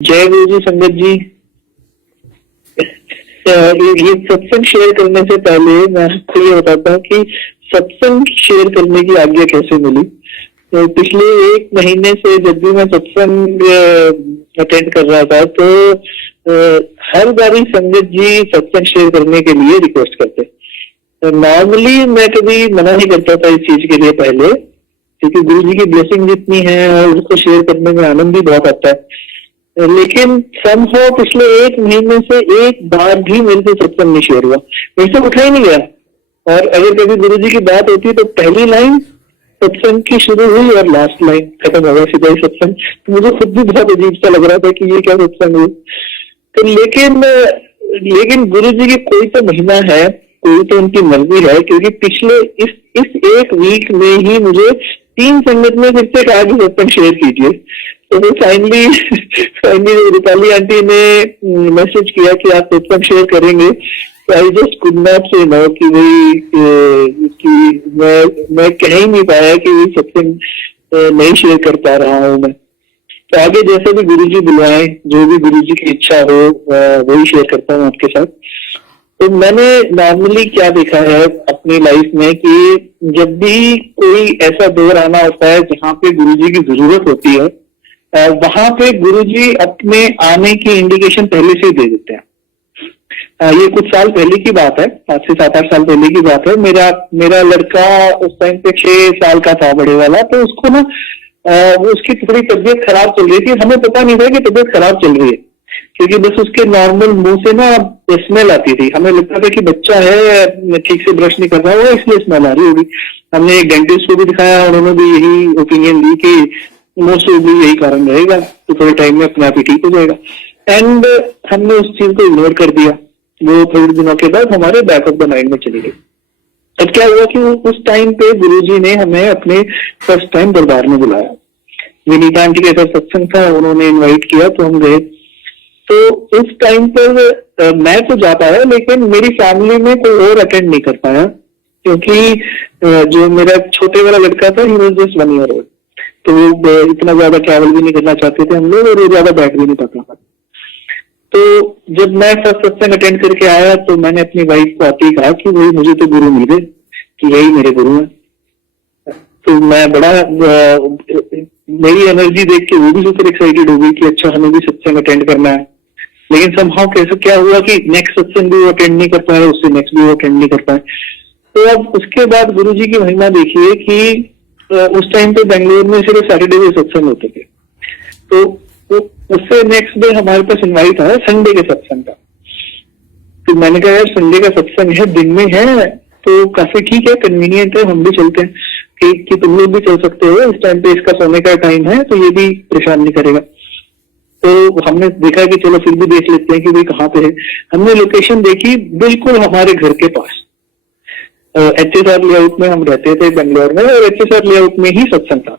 जय गुरु जी संगत जी। ये सत्संग शेयर करने से पहले मैं आपको ये बताता हूँ कि सत्संग शेयर करने की आज्ञा कैसे मिली। तो पिछले 1 महीने से जब भी मैं सत्संग अटेंड कर रहा था तो हर बारी संगत जी सत्संग शेयर करने के लिए रिक्वेस्ट करते। नॉर्मली मैं कभी मना नहीं करता था इस चीज के लिए पहले, क्योंकि गुरु जी की ब्लेसिंग जितनी है और उसको शेयर करने में आनंद भी बहुत आता है। लेकिन समहाउ पिछले 1 महीने से एक बार भी मेरे से सत्संग नहीं शेयर हुआ, मेरे से उठा ही नहीं गया। और अगर कभी गुरु जी की बात होती तो पहली लाइन सत्संग की शुरू हुई और लास्ट लाइन खत्म हो गया सीधा ही सत्संग। तो मुझे खुद भी बहुत अजीब सा लग रहा था कि ये क्या सत्संग हुई। तो लेकिन गुरु जी की कोई तो महिमा है, कोई तो उनकी मर्जी है, क्योंकि पिछले इस 1 वीक में ही मुझे 3 संगत में फिर से कहा कि सत्संग शेयर कीजिए। तो वो फाइनली रूपाली आंटी ने मैसेज किया कि आप सत्संग शेयर करेंगे। तो आई जस्ट कुड नॉट से नो कि भाई कि मैं कह ही नहीं पाया कि सत्संग नहीं शेयर कर पा रहा हूँ मैं। तो आगे जैसे भी गुरुजी बुलाए, जो भी गुरुजी की इच्छा हो वही शेयर करता हूँ आपके साथ। तो मैंने नॉर्मली क्या देखा है अपनी लाइफ में कि जब भी कोई ऐसा दौर आना होता है जहाँ पे गुरुजी की जरूरत होती है, वहां पे गुरुजी अपने आने की इंडिकेशन पहले से ही दे देते हैं। ये कुछ साल पहले की बात है, 5 से 7-8 साल पहले की बात है। मेरा लड़का उस टाइम पे 6 साल का था, बड़े वाला। तो उसको ना उसकी थोड़ी तबीयत खराब चल रही थी। हमें पता नहीं था कि तबीयत खराब चल रही है, क्योंकि बस उसके नॉर्मल मुंह से ना स्मेल आती थी। हमें लगता था कि बच्चा है, ठीक से ब्रश नहीं कर रहा होगा इसलिए स्मेल आ रही होगी। हमने एक डेंटिस्ट को भी दिखाया, उन्होंने भी यही ओपिनियन दी कि मोस्ट भी यही कारण रहेगा, तो थोड़े टाइम में अपने आप ही ठीक हो जाएगा। एंड हमने उस चीज को इग्नोर कर दिया। वो थोड़े दिनों के बाद हमारे बैक ऑफ द माइंड में चली गई। अब क्या हुआ कि उस टाइम पे गुरुजी ने हमें अपने फर्स्ट टाइम दरबार में बुलाया। विनीता आंटी के साथ सत्संग था, उन्होंने इनवाइट किया तो हम गए। तो उस टाइम पर मैं तो जा पाया, लेकिन मेरी फैमिली में कोई और अटेंड नहीं कर पाया, क्योंकि जो मेरा छोटे वाला लड़का था, he was just 1 year old. तो वो इतना ज्यादा ट्रैवल भी नहीं करना चाहते थे हम लोग, और वो ज्यादा बैठ भी नहीं पाता था। तो जब मैं फर्स्ट सत्संग अटेंड करके आया तो मैंने अपनी वाइफ को आती कहा कि भाई मुझे तो गुरु मिले, कि यही मेरे गुरु हैं। तो मैं बड़ा मेरी एनर्जी देख के वो भी सुपर एक्साइटेड हो गई कि अच्छा हमें भी सत्संग अटेंड करना है। लेकिन समहाउ कैसे क्या हुआ कि नेक्स्ट सत्संग भी वो अटेंड नहीं कर पाए, उससे नेक्स्ट भी वो अटेंड नहीं कर पाए। तो अब उसके बाद गुरुजी की महिमा देखिए कि उस टाइम पे बेंगलोर में सिर्फ सैटरडे के सत्संग होते थे। तो उससे नेक्स्ट डे हमारे पास इनवाइट आया संडे के सत्संग का। तो मैंने कहा यार संडे का सत्संग है, दिन में है, तो काफी ठीक है, कन्वीनियंट है, हम भी चलते हैं कि तुम लोग भी चल सकते हो। इस टाइम पे इसका सोने का टाइम है, तो ये भी परेशान नहीं करेगा। तो हमने देखा कि चलो फिर भी देख लेते हैं कि भाई कहाँ पे है। हमने लोकेशन देखी, बिल्कुल हमारे घर के पास HSR लेआउट में हम रहते थे बेंगलोर में, और HSR लेआउट में ही सत्संग था।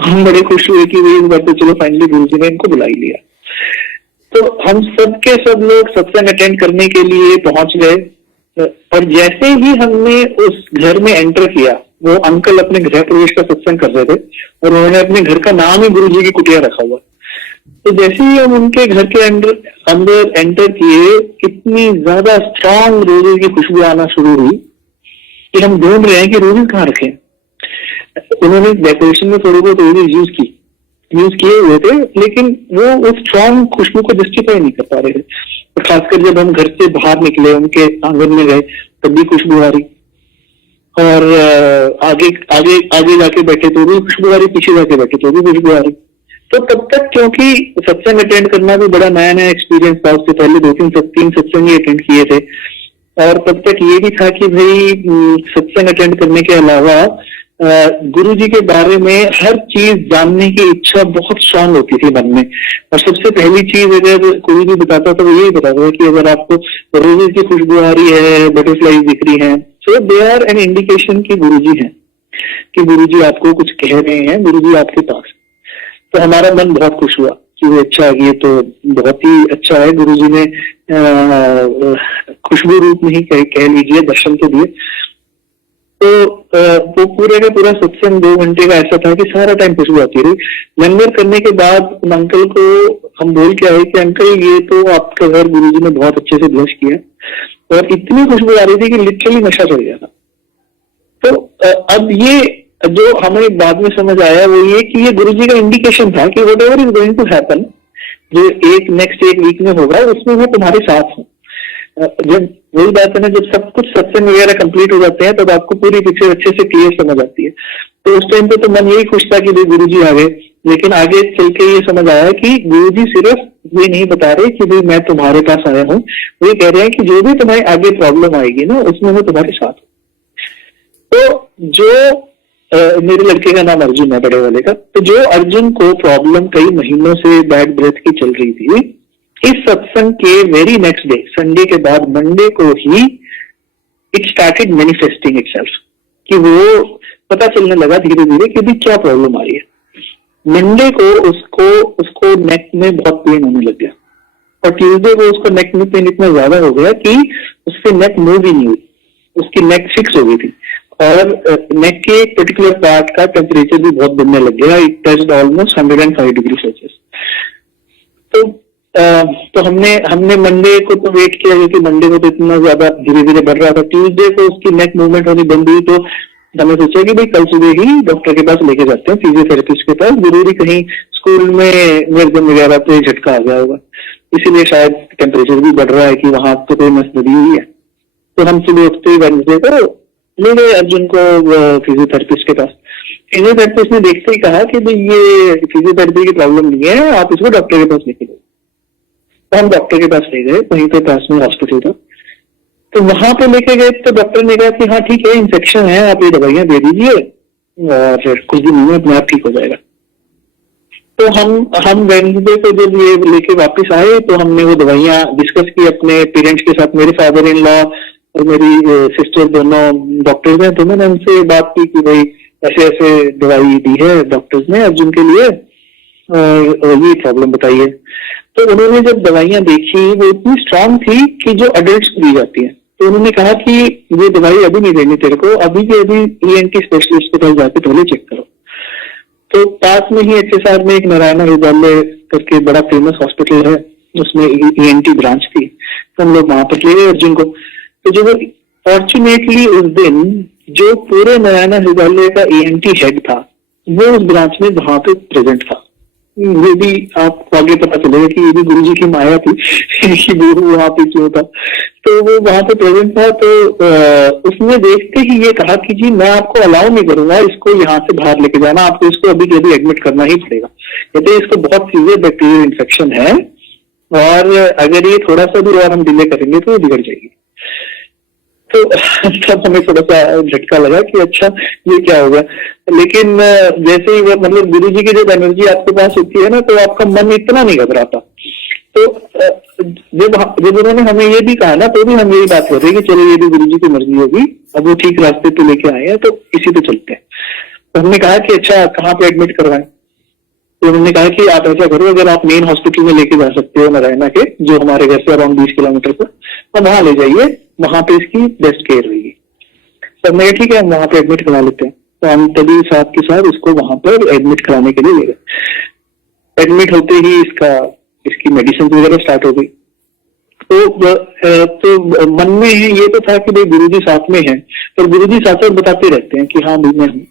हम बड़े खुश हुए कि भाई इस बार तो चलो फाइनली गुरुजी ने इनको बुला ही लिया। तो हम सब लोग सत्संग अटेंड करने के लिए पहुंच गए। और जैसे ही हमने उस घर में एंटर किया, वो अंकल अपने गृह प्रवेश का सत्संग कर रहे थे और उन्होंने अपने घर का नाम ही गुरुजी की कुटिया रखा हुआ। तो जैसे ही हम उनके घर के अंदर एंटर किए, कितनी ज्यादा स्ट्रांग रोजेज की खुशबू आना शुरू हुई कि हम ढूंढ रहे हैं कि रोजेज कहाँ रखे। उन्होंने डेकोरेशन में थोड़ी बहुत रोजेज यूज किए हुए थे, लेकिन वो उस स्ट्रांग खुशबू को जस्टिफाई नहीं कर पा रहे थे। और खासकर जब हम घर से बाहर निकले, उनके आंगन में गए, तब भी खुशबू आ रही, और आगे जाके बैठे तो भी खुशबू आ रही, पीछे जाके बैठे तो भी खुशबू आ रही। तो तब तक, क्योंकि सत्संग अटेंड करना भी बड़ा नया नया एक्सपीरियंस था, उससे पहले 2-3 सत्संग ही अटेंड किए थे। और तब तक ये भी था कि भाई सत्संग अटेंड करने के अलावा गुरुजी के बारे में हर चीज जानने की इच्छा बहुत स्ट्रांग होती थी मन में। और सबसे पहली चीज अगर गुरुजी बताता तो वो यही बताता था कि अगर आपको रोजेज की खुशबू आ रही है, बटरफ्लाई दिख रही है, सो दे आर एन इंडिकेशन कि गुरुजी है, कि गुरुजी आपको कुछ कह रहे हैं, गुरुजी आपके पास। तो हमारा मन बहुत खुश हुआ कि वो अच्छा, ये तो बहुत ही अच्छा है, गुरुजी ने खुशबू रूप में ही कह लीजिए दर्शन तो दिए। तो वो पूरे का पूरा सत्संग 2 घंटे का ऐसा था कि सारा टाइम खुशबू आती रही। लंगर करने के बाद अंकल को हम बोल के आए कि अंकल ये तो आपका घर गुरुजी ने बहुत अच्छे से ब्लेस किया, और इतनी खुशबू आ रही थी कि लिटरली नशा चढ़ गया था। तो अब ये जो हमें बाद में समझ आया वो ये कि ये गुरुजी का इंडिकेशन था कि whatever is going to happen, जो नेक्स्ट एक वीक में होगा उसमें वो तुम्हारे साथ हो। जब वही बात है ना, जब सब कुछ सत्संग वगैरह कंप्लीट हो जाते हैं तब आपको पूरी पिक्चर अच्छे से क्लियर समझ आती है। तो उस टाइम पे तो मन यही खुश था कि भाई गुरुजी आ गए, लेकिन आगे चल के ये समझ आया कि गुरुजी सिर्फ ये नहीं बता रहे कि भाई मैं तुम्हारे पास आया हूँ, वो ये कह रहे हैं कि जो भी तुम्हारी आगे प्रॉब्लम आएगी ना उसमें मैं तुम्हारे साथ हूँ। तो जो मेरे लड़के का नाम अर्जुन है, बड़े वाले का, तो जो अर्जुन को प्रॉब्लम कई महीनों से बैड ब्रेथ की चल रही थी, इस सत्संग के वेरी नेक्स्ट डे, संडे के बाद मंडे को ही इट स्टार्टेड मैनिफेस्टिंग इटसेल्फ, कि वो पता चलने लगा धीरे धीरे कि भी क्या प्रॉब्लम आ रही है। मंडे को उसको नेक में बहुत पेन होने लग गया, और ट्यूसडे को उसको नेक में पेन इतना ज्यादा हो गया कि उससे नेक मूव ही नहीं हुई, उसकी नेक फिक्स हो गई थी, और नेक के एक पर्टिकुलर पार्ट का टेम्परेचर भी बहुत बढ़ने लग गया। It touched almost 105 degree Celsius. तो हमने मंडे को तो वेट किया, क्योंकि मंडे को तो इतना ज्यादा धीरे धीरे बढ़ रहा था। ट्यूसडे को उसकी नेक मूवमेंट होनी बंद हुई, तो हमने सोचा कि भाई कल सुबह ही डॉक्टर के पास लेके जाते हैं, फिजियोथेरेपिस्ट के पास, जरूरी कहीं स्कूल में गर्दन वगैरह पे झटका आ गया होगा, इसीलिए शायद टेम्परेचर भी बढ़ रहा है कि वहां तो कोई नस दबी हुई है। तो हम सुबह उठते ही वेडनेसडे को ले गए अर्जुन को फिजियोथेरेपिस्ट के पास। फिजियोथेरेपिस्ट ने देखते ही कहा कि भाई ये फिजियोथेरेपी की प्रॉब्लम नहीं है, आप इसको डॉक्टर के पास लेके जाओ। तो हम डॉक्टर के पास ले गए, वहीं पे पास में हॉस्पिटल था। तो वहां पे लेके गए तो डॉक्टर ने कहा कि हाँ ठीक है, इन्फेक्शन है, आप ये दवाइयां दे दीजिए और फिर कुछ दिन में अपने आप ठीक हो जाएगा। तो हम वेडनेसडे को जब ये लेके वापस आए तो हमने वो दवाइयां डिस्कस की अपने पेरेंट्स के साथ। मेरे फादर इन लॉ और मेरी सिस्टर दोनों डॉक्टर्स हैं, दोनों ने उनसे बात की कि भाई ऐसे ऐसे दवाई दी है डॉक्टर्स ने अर्जुन के लिए, और ये प्रॉब्लम बताइए। तो उन्होंने जब दवाइयां देखी वो इतनी स्ट्रांग थी कि जो अडल्ट्स को दी जाती है, तो उन्होंने कहा कि ये दवाई अभी नहीं देनी तेरे को, अभी के अभी ENT स्पेशलिस्ट के पास जाके पहले चेक करो। तो पास में ही HSR में एक नारायण हृदयालय करके बड़ा फेमस हॉस्पिटल है, उसमें ENT ब्रांच थी, तो हम लोग वहां पर ले गए अर्जुन को। तो जो फॉर्चुनेटली उस दिन जो पूरे नारायण हृदयालय का ENT हेड था वो उस ब्रांच में वहां पे प्रेजेंट था। ये भी आपको आगे पता चलेगा कि ये भी गुरुजी की माया थी कि गुरु वहां पे क्यों था। तो वो वहां पे प्रेजेंट था, तो उसने देखते ही ये कहा कि जी मैं आपको अलाउ नहीं करूंगा इसको यहाँ से बाहर लेके जाना, आपको इसको अभी के अभी एडमिट करना ही पड़ेगा। कहते इसको बहुत सीवियर बैक्टीरियल इन्फेक्शन है, और अगर ये थोड़ा सा भी और हम डिले करेंगे तो ये बिगड़ जाएगी। तो तब हमें थोड़ा सा झटका लगा कि अच्छा ये क्या होगा। लेकिन जैसे ही वो मतलब गुरुजी की जब एनर्जी आपके पास होती है ना, तो आपका मन इतना नहीं घबराता। तो जब उन्होंने हमें ये भी कहा ना, तो भी हम यही बात कर रहे हैं कि चलो ये भी गुरुजी की मर्जी होगी, अब वो ठीक रास्ते पे लेके आए हैं तो इसी पे चलते हैं। तो हमने कहा कि अच्छा कहाँ पे एडमिट करवाएं। तो उन्होंने कहा कि आप ऐसा करो, अगर आप मेन हॉस्पिटल में लेके जा सकते हो नारायणा के, जो हमारे घर से अराउंड 20 किलोमीटर पर, तो वहां ले जाइए, वहां पे इसकी बेस्ट केयर होगी। तो हमने ठीक है हम वहां पे एडमिट करा लेते हैं। तो हम तभी साथ के साथ इसको वहां पर एडमिट कराने के लिए ले गए। एडमिट होते ही इसकी मेडिसिन वगैरह स्टार्ट हो गई। तो मन में ये तो था कि भाई गुरुजी साथ में है, और गुरुजी साथ साथ बताते रहते हैं कि हाँ भाई मैं हूँ।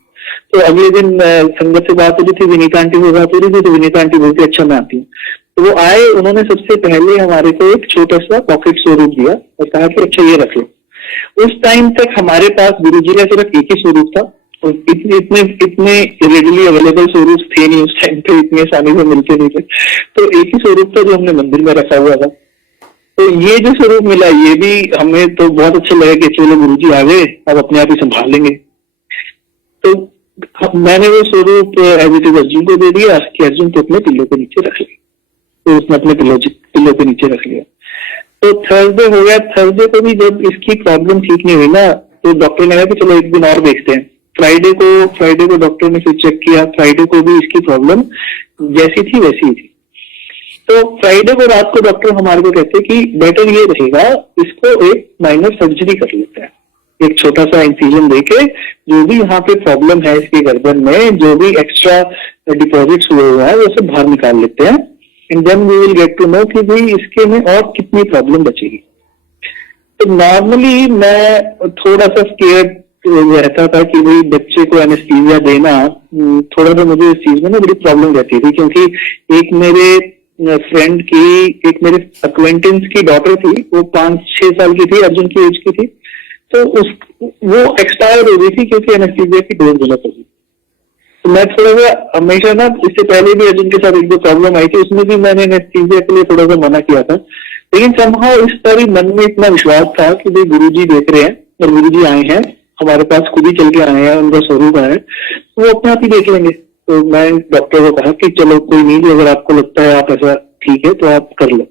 तो अगले दिन संगत से बात हो रही थी, विनीता आंटी से बात हो रही थी, तो विनीता आंटी बोलती अच्छा मैं आती हूँ। तो वो आए, उन्होंने सबसे पहले हमारे को एक छोटा सा पॉकेट स्वरूप दिया और कहा कि अच्छा ये रख लो। उस टाइम तक हमारे पास गुरुजी का सिर्फ एक ही स्वरूप था, और इतने रेडिली अवेलेबल स्वरूप थे नहीं उस टाइम पे, इतने आसानी से मिलते नहीं थे। तो एक ही स्वरूप था जो हमने मंदिर में रखा हुआ था। तो ये जो स्वरूप मिला ये भी हमें तो बहुत अच्छा लगा कि चलो गुरुजी आ गए, अब अपने आप ही संभाल लेंगे। तो मैंने वो स्वरूप एज इट इज अर्जुन को दे दिया कि अर्जुन को अपने पिल्लों के नीचे रख लिया। तो उसने अपने पिल्लों के नीचे रख लिया। तो थर्सडे हो गया। थर्सडे को भी जब इसकी प्रॉब्लम ठीक नहीं हुई ना, तो डॉक्टर ने कहा कि चलो एक दिन और देखते हैं। फ्राइडे को डॉक्टर ने फिर चेक किया। फ्राइडे को भी इसकी प्रॉब्लम जैसी थी वैसी ही थी। तो फ्राइडे को रात को डॉक्टर हमारे को कहते कि बेटर ये रहेगा इसको एक माइनर सर्जरी कर लेते हैं। एक छोटा सा इंसिजन देके जो भी यहाँ पे प्रॉब्लम है इसके गर्दन में, जो भी एक्स्ट्रा डिपॉजिट्स हुए हुए हैं वो सब बाहर निकाल लेते हैं, and then we will get to know कि भाई इसके में और कितनी प्रॉब्लम बचेगी। तो नॉर्मली मैं थोड़ा सा स्केयर रहता था कि भाई बच्चे को एनेस्थीसिया देना, थोड़ा सा मुझे इस चीज में ना बड़ी प्रॉब्लम रहती थी, क्योंकि एक मेरे फ्रेंड की, एक मेरे अक्वेंटेंस की डॉटर थी, वो 5-6 साल की थी, अर्जुन की एज की थी, तो वो एक्सपायर हो गई थी क्योंकि एनेस्थीसिया की डोज देना पड़ी। तो मैं थोड़ा सा हमेशा ना, इससे पहले भी अर्जुन के साथ एक दो प्रॉब्लम आई थी, उसमें भी मैंने एनेस्थीसिया के लिए थोड़ा सा मना किया था, लेकिन समहाउ इस पर ही मन में इतना विश्वास था कि भाई गुरुजी देख रहे हैं और गुरुजी आए हैं हमारे पास, खुद ही चल के आए हैं, उनका स्वरूप है, तो वो अपने आप ही देख लेंगे। तो मैं डॉक्टर को कहा कि चलो कोई नहीं, अगर आपको लगता है आप ऐसा ठीक है तो आप कर लो।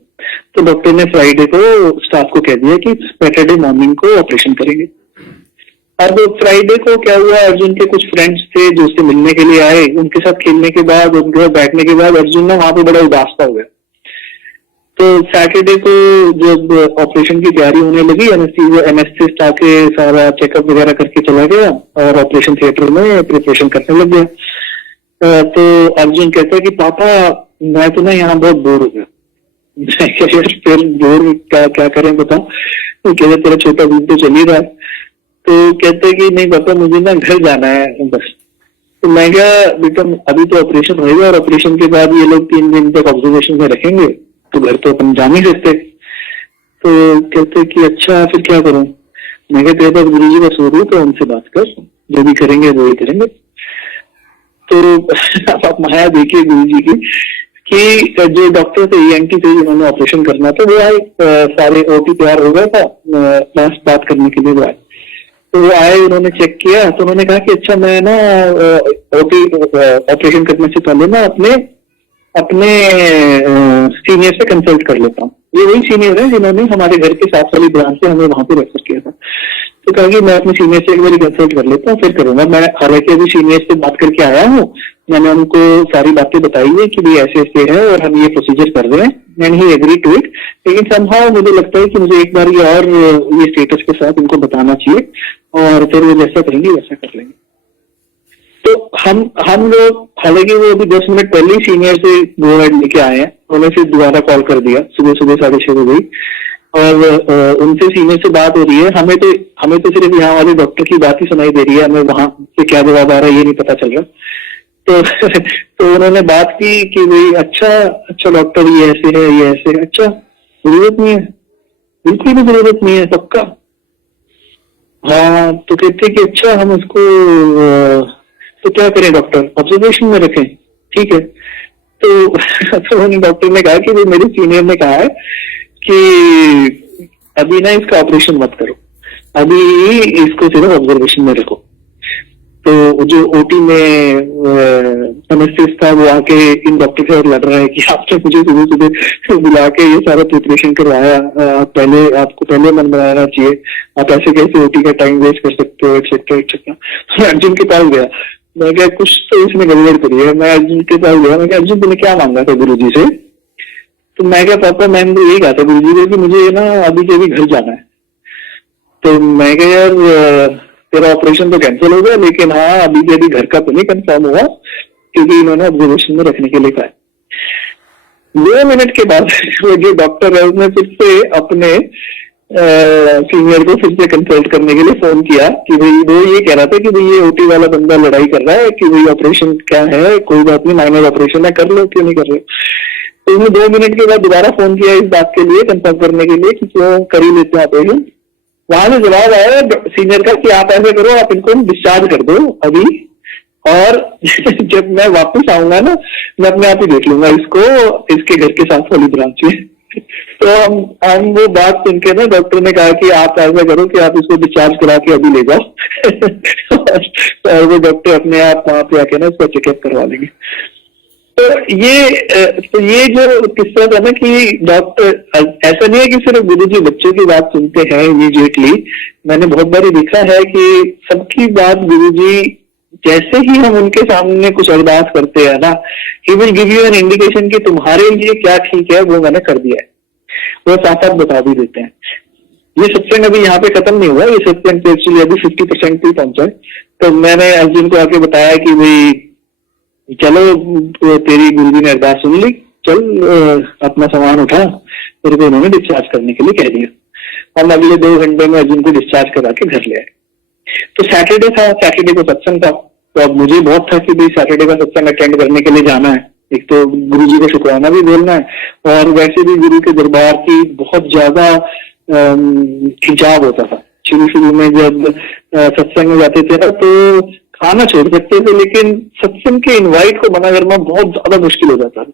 तो डॉक्टर ने फ्राइडे को स्टाफ को कह दिया कि सैटरडे मॉर्निंग को ऑपरेशन करेंगे। अब फ्राइडे को क्या हुआ, अर्जुन के कुछ फ्रेंड्स थे जो उससे मिलने के लिए आए, उनके साथ खेलने के बाद, उनके साथ बैठने के बाद अर्जुन ना वहां पे बड़ा उदास हो गया। तो सैटरडे को जब ऑपरेशन की तैयारी होने लगी, एनेस्थेसिस्ट आके सारा चेकअप वगैरह करके चला गया और ऑपरेशन थिएटर में प्रिपरेशन करने लग गया। तो अर्जुन कहता है कि पापा मैं तो ना यहाँ बहुत बोर हो गया। मैं फिर बोर क्या करें बताओ, तो कहते तेरा छोटा दूध तो चल ही रहा है। तो कहते कि नहीं पापा मुझे ना घर जाना है बस। तो मैं क्या बेटा अभी तो ऑपरेशन होगा और ऑपरेशन के बाद ये लोग 3 दिन तक ऑब्जर्वेशन में रखेंगे, तो घर तो अपन जा नहीं सकते। तो कहते कि अच्छा फिर क्या करूं। मैं कहते तेरे पास गुरुजी का स्वरूप है, उनसे बात कर, जो भी करेंगे वो ही करेंगे। तो आप माया देखिए गुरुजी की कि जो डॉक्टर थे ENT थे जिन्होंने ऑपरेशन करना था, वो आए, सारे OT तैयार हो गया था, लास्ट बात करने के लिए वो आए। तो वो आए, उन्होंने चेक किया, तो उन्होंने कहा कि अच्छा मैं ना ऑपरेशन करने से पहले ना अपने सीनियर से कंसल्ट कर लेता हूँ। ये वही सीनियर है जिन्होंने हमारे घर के 7 वाली ब्रांच से हमें वहां पे रेफर किया था। तो कहा कि मैं अपने सीनियर से एक बार कंसल्ट कर लेता हूँ फिर करूंगा। मैं हालांकि अभी सीनियर से बात करके आया हूँ, मैंने उनको सारी बातें बताई है कि भाई ऐसे ऐसे है और हम ये प्रोसीजर कर रहे हैं, and he agree to it. लेकिन समहाउ मुझे लगता है कि मुझे एक बार ये और ये स्टेटस के साथ उनको बताना चाहिए, और फिर वो जैसा करेंगे वैसा कर लेंगे। तो हम लोग, हालांकि वो अभी 10 मिनट पहले ही सीनियर से गो अहेड लेके आए हैं, उन्हें फिर दोबारा कॉल कर दिया, सुबह 6:30 हो गई, और उनसे सीनियर से बात हो रही है। हमें तो सिर्फ यहाँ वाले डॉक्टर की बात ही सुनाई दे रही है, हमें वहां से क्या जवाब आ रहा है ये नहीं पता चल रहा। तो उन्होंने बात की कि भाई अच्छा डॉक्टर ये ऐसे है, ये ऐसे है, अच्छा जरूरत नहीं है, बिल्कुल भी जरूरत नहीं है, पक्का। हाँ, तो कहते कि अच्छा हम उसको तो क्या करें डॉक्टर, ऑब्जर्वेशन में रखें, ठीक है। तो डॉक्टर ने कहा कि भाई मेरे सीनियर ने कहा है कि अभी ना इसका ऑपरेशन मत करो, अभी इसको सिर्फ ऑब्जर्वेशन में रखो। तो जो OT में एनेस्थेसिस्ट था वो आके इन डॉक्टर के साथ लड़ रहा है कि आपने मुझे सुबह बुला के ये सारा प्रिपरेशन करवाया, आपको पहले मन बनाना चाहिए, आप ऐसे कैसे OT का टाइम वेस्ट कर सकते हो, एक्सेट्रा एक्सेट्रा। अर्जुन के पास गया, मैं क्या कुछ तो इसमें गड़बड़ करी है। मैं अर्जुन के पास गया, मैं क्या अर्जुन तूने क्या मांगा था गुरुजी से। तो मैं क्या पापा मैंने तो यही कहा था गुरुजी को कि मुझे ना अभी के अभी घर जाना है। तो मैं क्या यार तेरा ऑपरेशन तो कैंसिल हो गया, लेकिन हाँ अभी के अभी घर का तो नहीं कंफर्म हुआ, क्योंकि इन्होंने ऑब्जर्वेशन में रखने के लिए कहा। 2 मिनट के बाद जो डॉक्टर है उसने फिर से अपने सीनियर को फिर से कंसल्ट करने के लिए फोन किया कि भाई वो ये कह रहा था कि भाई ये OT वाला बंदा लड़ाई कर रहा है कि भाई ऑपरेशन क्या है, कोई बात नहीं, माइनर ऑपरेशन है, कर लो, क्यों नहीं कर रहे। तो उसने 2 मिनट के बाद दोबारा फोन किया इस बात के लिए, कंफर्म करने के लिए कि क्यों कर ही लेते हैं ऑपरेशन। वहां से जवाब आया सीनियर का कि आप ऐसे करो, आप इनको डिस्चार्ज कर दो अभी, और जब मैं वापस आऊंगा ना मैं अपने आप ही देख लूंगा इसको, इसके घर के 7 वाली ब्रांच में। तो हम वो बात सुन के ना डॉक्टर ने कहा कि आप ऐसा करो कि आप इसको डिस्चार्ज करा के अभी ले जाओ। और वो डॉक्टर अपने आप वहां पे आके ना इसको चेकअप करवा लेंगे। तो ये जो किस्सा था ना कि डॉक्टर, ऐसा नहीं है कि सिर्फ गुरुजी बच्चों की बात सुनते हैं इमीडिएटली। मैंने बहुत बार देखा है कि सबकी बात गुरुजी, जैसे ही हम उनके सामने कुछ अरदास करते हैं ना, he will give you an indication कि तुम्हारे लिए क्या ठीक है वो मैंने कर दिया है, वो साथ साथ बता भी देते हैं। ये सत्संग अभी यहाँ पे खत्म नहीं हुआ, ये सत्संग तो एक्चुअली अभी 50% पे पहुंचा है। तो मैंने अर्जुन को आके बताया कि भाई चलो तेरी गुरुजी ने अरदास सुन ली, चल अपना सामान उठा, फिर को उन्होंने डिस्चार्ज करने के लिए कह दिया। हम अगले 2 घंटे में अर्जुन को डिस्चार्ज करा के घर ले आए। तो सैटरडे था, सैटरडे को सत्संग था, तो अब मुझे बहुत था कि भाई सैटरडे का सत्संग अटेंड करने के लिए जाना है। एक तो गुरु जी को शुक्राना भी बोलना है, और वैसे भी गुरु के दरबार की बहुत ज्यादा खिंचाव होता था। शुरू में जब सत्संग में जाते थे ना तो खाना छोड़ सकते थे, लेकिन सत्संग के इनवाइट को मना करना बहुत ज्यादा मुश्किल हो जाता था।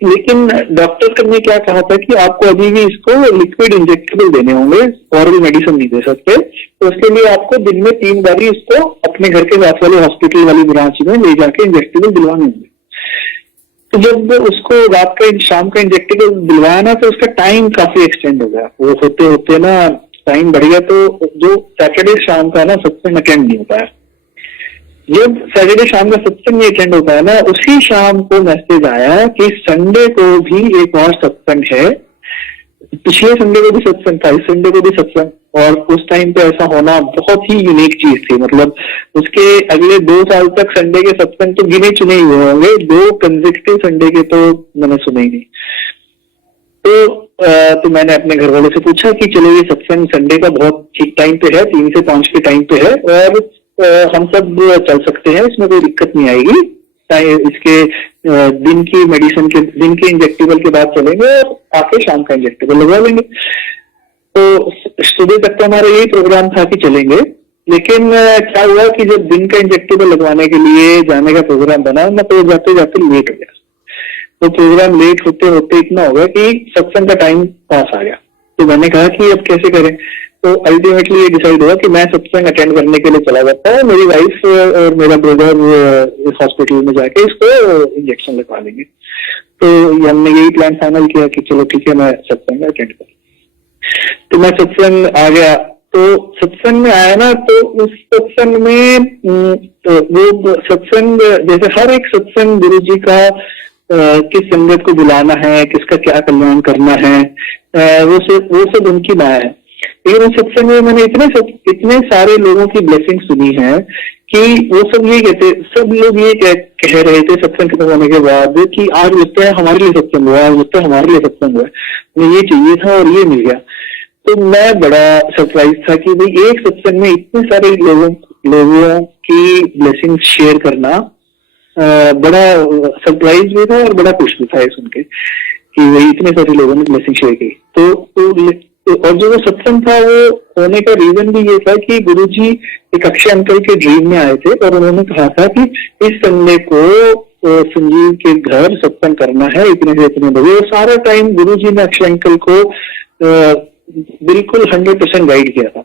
लेकिन डॉक्टर ने क्या कहा था कि आपको अभी भी इसको लिक्विड इंजेक्टेबल देने होंगे, और भी मेडिसिन नहीं दे सकते, तो उसके लिए आपको दिन में 3 बार इसको अपने घर के साथ वाले हॉस्पिटल वाली ब्रांच में ले जाके इंजेक्टेबल दिलवाने होंगे। तो जब उसको रात का शाम का इंजेक्टेबल दिलवाया ना, तो उसका टाइम काफी एक्सटेंड हो गया। वो होते होते ना टाइम बढ़ गया, तो जो सैटरडे शाम का ना सत्संग अटेंड नहीं होता है। जब सैटरडे शाम का सत्संग नहीं अटेंड होता है ना, उसी शाम को मैसेज आया कि संडे को भी एक और सत्संग है। पिछले संडे को भी सत्संग था, इस संडे को भी सत्संग, और उस टाइम पे ऐसा होना बहुत ही यूनिक चीज थी। मतलब उसके अगले 2 साल तक संडे के सत्संग तो गिने चुने ही हुए होंगे, 2 कंसेक्यूटिव संडे के तो मैंने सुने ही नहीं। तो मैंने अपने घर वालों से पूछा कि चलो ये सत्संग संडे का बहुत ठीक टाइम पे है, 3 से 5 के टाइम पे है, और हम सब चल सकते हैं, इसमें कोई दिक्कत नहीं आएगी। इसके दिन की मेडिसिन के दिन के इंजेक्टेबल के बाद चलेंगे, और आके शाम का इंजेक्टेबल लगवा लेंगे। तो सुबह तक तो हमारा यही प्रोग्राम था कि चलेंगे, लेकिन क्या हुआ कि जब दिन का इंजेक्टेबल लगवाने के लिए जाने का प्रोग्राम बना ना, तो जाते जाते लेट हो गया। तो प्रोग्राम लेट होते होते इतना हो गया कि सत्संग का टाइम पास आ गया। तो मैंने कहा कि अब कैसे करें। तो अल्टीमेटली ये डिसाइड हुआ कि मैं सत्संग अटेंड करने के लिए चला जाता हूँ, मेरी वाइफ और मेरा ब्रदर इस हॉस्पिटल में जाके इसको इंजेक्शन लगवा लेंगे। तो हमने यही प्लान फाइनल किया कि चलो ठीक है, मैं सत्संग अटेंड कर। तो मैं सत्संग आ गया। तो सत्संग में आया ना, तो उस सत्संग में वो सत्संग जैसे हर एक सत्संग गुरु जी का किस संगत को बुलाना है, किसका क्या कल्याण करना है, वो सब उनकी माया है। लेकिन उस सत्संग में मैंने इतने सारे लोगों की ब्लेसिंग सुनी है कि वो सब ये कहते, सब लोग ये कह रहे थे सत्संग खत्म होने के बाद कि आज लगता है हमारे लिए सत्संग हुआ, आज लगता है हमारे लिए सत्संग हुआ, मुझे ये चाहिए था और ये मिल गया। तो मैं बड़ा सरप्राइज था कि भाई एक सत्संग में इतने सारे लोगों की ब्लेसिंग शेयर करना बड़ा सरप्राइज भी था और बड़ा खुश भी था ये सुन के कि वही इतने सारे लोगों ने ब्लेसिंग शेयर की। तो और जो वो सत्संग था वो होने का रीजन भी ये था कि गुरुजी एक अक्षय अंकल के ड्रीम में आए थे, और उन्होंने कहा था कि इस संडे को संजीव के घर सत्संग करना है इतने से इतने बजे। और सारा टाइम गुरुजी ने अक्षय अंकल को बिल्कुल 100% गाइड किया था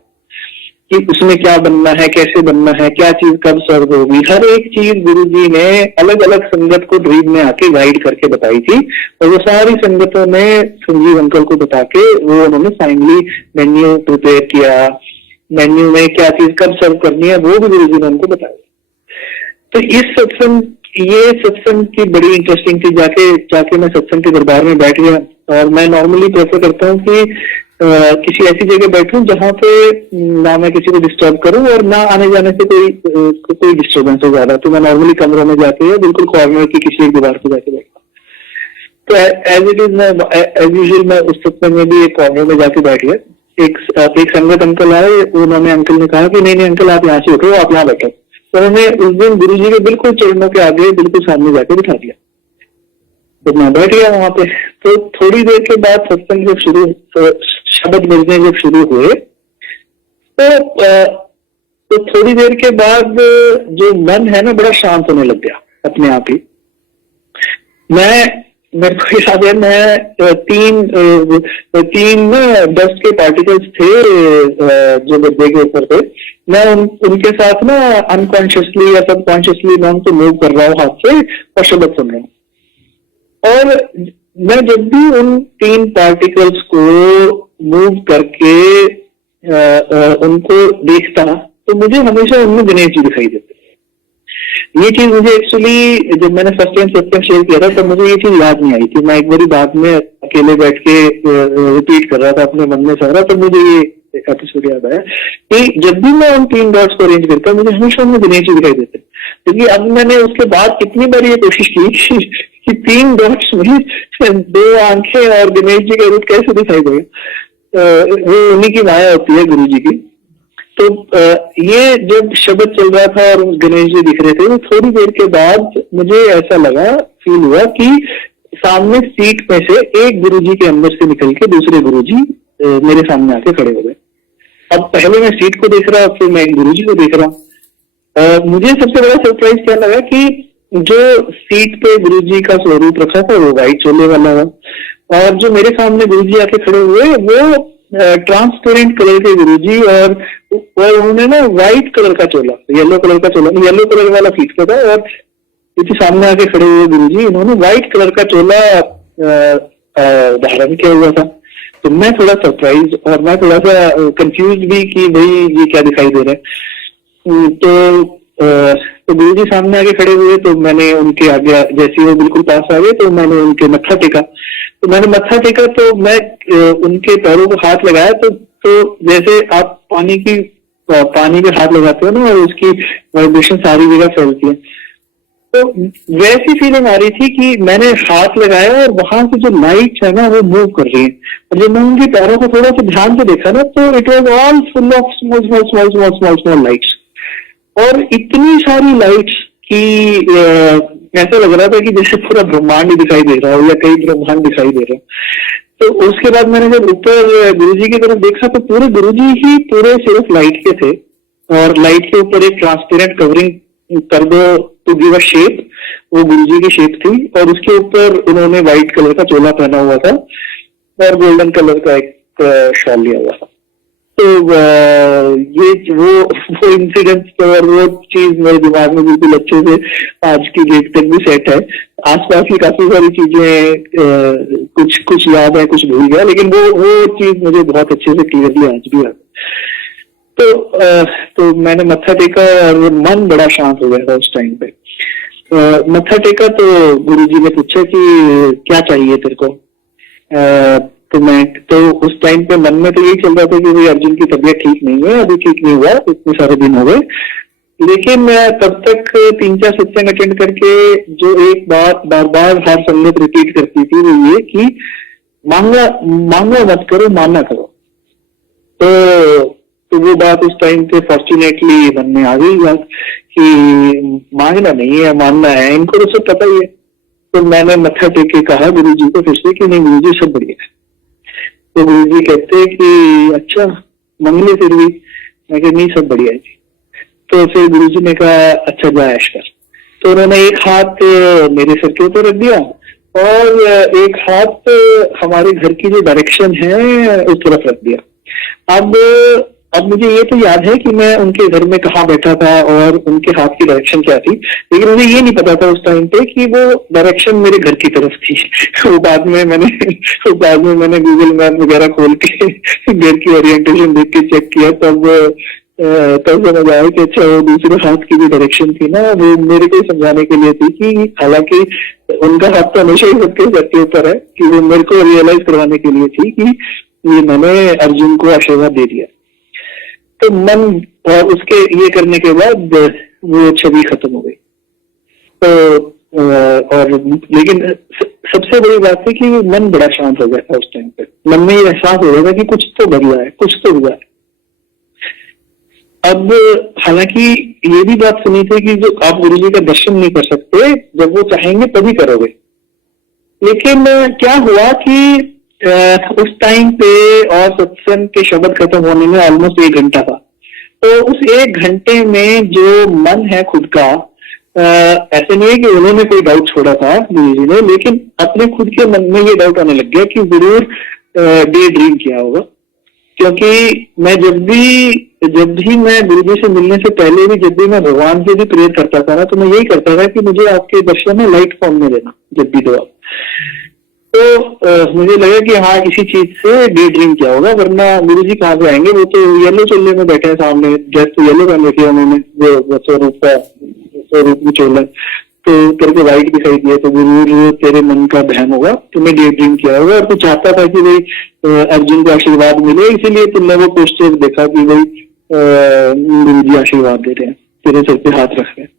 कि उसमें क्या बनना है, कैसे बनना है, क्या चीज कब सर्व होगी। हर एक चीज गुरुजी ने अलग अलग संगत को ड्रीम में आके गाइड करके बताई थी, और वो सारी संगतों ने संजीव अंकल को बता के वो उन्होंने फाइनली मेन्यू प्रिपेयर किया। मेन्यू में क्या चीज कब सर्व करनी है वो भी गुरुजी ने उनको बताया। तो ये सत्संग की बड़ी इंटरेस्टिंग थी। जाके मैं सत्संग के दरबार में बैठ गया, और मैं नॉर्मली प्रेफर करता हूँ कि किसी ऐसी जगह बैठूं जहां पे ना मैं किसी को डिस्टर्ब करूं और ना आने जाने से कोई डिस्टर्बेंस हो ज्यादा। तो मैं नॉर्मली कमरों में जाके या बिल्कुल कॉर्नर की किसी एक दीवार पे जाके बैठता। तो as it is as usual मैं उस सत्संग में भी एक कॉर्नर में जाके बैठ गया। एक संगत अंकल आए, उन्होंने अंकल ने कहा कि नहीं अंकल आप यहाँ से उठो, आप यहाँ बैठो। तो उन्होंने उस दिन गुरु जी के बिल्कुल चरणों के आगे बिल्कुल सामने जाके बिठा दिया। तो मैं बैठ गया वहां पे। तो थोड़ी देर के बाद सत्संग जब शब्द बजने जब शुरू हुए, तो थोड़ी देर के बाद जो मन है ना बड़ा शांत होने लग गया अपने आप ही। मेरे को याद है, मैं तीन डस्ट के पार्टिकल्स थे जो गद्दे के ऊपर थे। मैं उनके साथ ना अनकॉन्शियसली या सबकॉन्शियसली मैं उनको मूव कर रहा हूँ हाथ से और शब्द सुन रहा हूँ। और मैं जब भी उन 3 पार्टिकल्स को मूव करके उनको देखता तो मुझे हमेशा उनमें गणेश जी दिखाई देते। ये चीज मुझे एक्चुअली जब मैंने फर्स्ट टाइम सत्संग शेयर किया था तब मुझे ये चीज याद नहीं आई थी। मैं एक बारी बाद में अकेले बैठ के रिपीट कर रहा था अपने मन में सारा, तो मुझे ये एपिसोड याद आया कि जब भी मैं उन 3 डॉट्स को अरेंज करता मुझे हमेशा उनमें गणेश जी दिखाई देते, क्योंकि अब मैंने उसके बाद कितनी बार ये कोशिश की कि 3 डॉट्स में 2 आंखें और गणेश जी का रूप कैसे दिखाई देगा। वो उन्हीं की माया होती है, गुरु जी की। तो ये जब शब्द चल रहा था और गणेश जी दिख रहे थे, तो थोड़ी देर के बाद मुझे ऐसा लगा, फील हुआ कि सामने सीट में से एक गुरुजी के अंदर से निकल के दूसरे गुरुजी मेरे सामने आके खड़े हो गए। अब पहले मैं सीट को देख रहा, फिर मैं गुरुजी को देख रहा। मुझे सबसे बड़ा सरप्राइज क्या लगा कि जो सीट पे गुरुजी का स्वरूप रखा था वो व्हाइट चोले वाला था, और जो मेरे सामने गुरुजी आके खड़े हुए वो ट्रांसपेरेंट कलर के गुरुजी, और उन्होंने ना व्हाइट कलर का चोला, येलो कलर का चोला, येलो कलर वाला सीट का था, और क्योंकि सामने आके खड़े हुए गुरुजी इन्होंने व्हाइट कलर का चोला धारण किया हुआ था। तो मैं थोड़ा सरप्राइज और मैं थोड़ा सा कंफ्यूज भी कि भाई ये क्या दिखाई दे रहा है। तो गुरुजी सामने आके खड़े हुए, तो मैंने उनके आगे, जैसे वो बिल्कुल पास आ गए तो मैंने उनके मत्था टेका। तो मैंने मत्था टेका तो मैं उनके पैरों को हाथ लगाया, तो जैसे आप पानी पे हाथ लगाते हो ना, और उसकी वाइब्रेशन सारी जगह फैलती है, तो वैसी फीलिंग आ रही थी कि मैंने हाथ लगाया और वहां से जो लाइट है ना वो मूव कर रही है। और जब मैं उनके पैरों को थोड़ा सा ध्यान से देखा ना, तो it was all full of small small small small small small lights, और इतनी सारी लाइट्स की ऐसा लग रहा था कि जैसे पूरा ब्रह्मांड ही दिखाई दे रहा हो या कई ब्रह्मांड दिखाई दे रहा हो। तो उसके बाद मैंने जब ऊपर गुरुजी की तरफ देखा तो पूरे गुरुजी ही पूरे सिर्फ लाइट के थे, और लाइट के ऊपर एक ट्रांसपेरेंट कवरिंग कर दो टू गिव अ शेप, वो गुरुजी की शेप थी, और उसके ऊपर उन्होंने व्हाइट कलर का चोला पहना हुआ था और गोल्डन कलर का एक शॉल लिया हुआ था। तो ये वो इंसिडेंट और वो चीज मेरे दिमाग में बिल्कुल अच्छे से आज की डेट तक भी सेट है। आसपास की काफी सारी चीजें कुछ याद है, कुछ भूल गया, लेकिन वो चीज मुझे बहुत अच्छे से क्लियरली आज भी याद। तो मैंने मत्था टेका और मन बड़ा शांत हो गया था उस टाइम पे। मत्था टेका तो गुरुजी ने पूछा कि क्या चाहिए तेरे को। तो उस टाइम पे मन में तो यही चल रहा था कि भाई अर्जुन की तबीयत ठीक नहीं है, अभी ठीक नहीं हुआ, इतने सारे दिन हो गए। लेकिन मैं तब तक 3-4 सत्संग अटेंड करके जो एक बात बार बार हर संगत रिपीट करती थी वो ये कि मांगना मत करो, मानना करो। तो वो बात उस टाइम पे फॉर्चुनेटली मन में आ गई बात कि मांगना नहीं है, मानना है, इनको तो सब पता ही है। तो मैंने मत्था टेक के कहा गुरुजी को फिर से कि नहीं गुरुजी सब बढ़िया है। तो गुरुजी कहते कि अच्छा मंगले फिर भी, मैं कहा नहीं सब बढ़िया है जी। तो फिर गुरुजी ने कहा अच्छा जा ऐश कर। तो उन्होंने एक हाथ मेरे सर के ऊपर रख दिया और एक हाथ हमारे घर की जो डायरेक्शन है उस तरफ रख दिया। अब मुझे ये तो याद है कि मैं उनके घर में कहाँ बैठा था और उनके हाथ की डायरेक्शन क्या थी, लेकिन मुझे ये नहीं पता था उस टाइम पे कि वो डायरेक्शन मेरे घर की तरफ थी। वो बाद में मैंने गूगल मैप वगैरह खोल के घर की ओरिएंटेशन देख के चेक किया, तब समझ आया कि अच्छा वो दूसरे हाथ की जो डायरेक्शन थी ना वो मेरे को समझाने के लिए थी कि हालांकि उनका हाथ तो हमेशा ही सबके सर के ऊपर है, कि वो मेरे को रियलाइज करवाने के लिए थी कि ये मैंने अर्जुन को आशीर्वाद दे दिया। तो मन और उसके ये करने के बाद वो छवि खत्म हो गई। तो और लेकिन सबसे बड़ी बात थी कि मन बड़ा शांत हो गया था उस टाइम पे। मन में ये एहसास हो रहा था कि कुछ तो बदला है, कुछ तो हुआ है। अब हालांकि ये भी बात सुनी थी कि जो आप गुरुजी का दर्शन नहीं कर सकते, जब वो चाहेंगे तभी करोगे। लेकिन क्या हुआ कि उस टाइम पे और सत्संग के शब्द खत्म होने में ऑलमोस्ट 1 घंटा था। तो उस 1 घंटे में जो मन है खुद का, ऐसे नहीं है कि उन्होंने कोई डाउट छोड़ा था गुरुजी ने, लेकिन अपने खुद के मन में ये डाउट आने लग गया कि जरूर डे ड्रीम किया होगा। क्योंकि मैं जब भी मैं गुरुजी से मिलने से पहले भी, जब भी मैं भगवान से भी प्रेयर करता था ना, तो मैं यही करता था कि मुझे आपके दर्शन में लाइट फॉर्म में देना जब भी दो आप। तो मुझे लगा कि हाँ इसी चीज से डे ड्रीम किया होगा, वरना गुरुजी कहाँ से आएंगे, वो तो येलो चोले में बैठे हैं सामने, ड्रेस तो येलो पहन रखी है उन्होंने, वो स्वरूप में चोला। तो तेरे को वाइट दिखाई दिया तो जरूर तेरे मन का बहम होगा, तुमने डे ड्रीम किया होगा और तू चाहता था कि भाई अर्जुन को आशीर्वाद मिले, इसीलिए तुमने वो पोस्टर देखा कि भाई गुरु जी आशीर्वाद दे रहे हैं, तेरे सिर पे हाथ रख रहे हैं।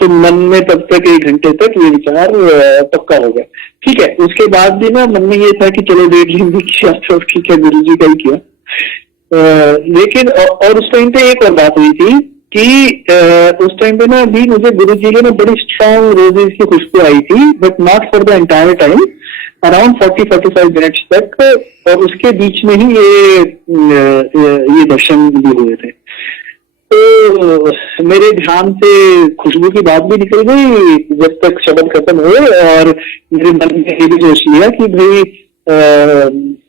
तो मन में तब तक 1 घंटे तक ये विचार पक्का हो गया। ठीक है, उसके बाद भी ना मन में ये था कि चलो डे ड्रीम भी किया तो ठीक है, गुरु जी का ही किया। लेकिन और उस टाइम पे एक और बात हुई थी कि उस टाइम पे ना अभी मुझे गुरु जी ने बड़ी स्ट्रॉन्ग रोजेस की खुशबू आई थी, but not for the entire time, around 40-45 minutes तक, और उसके बीच में ही ये दर्शन भी हुए थे। तो मेरे ध्यान से खुशबू की बात भी निकल गई जब तक शब्द खत्म हुए, और मेरे मन में ये भी सोच लिया कि भाई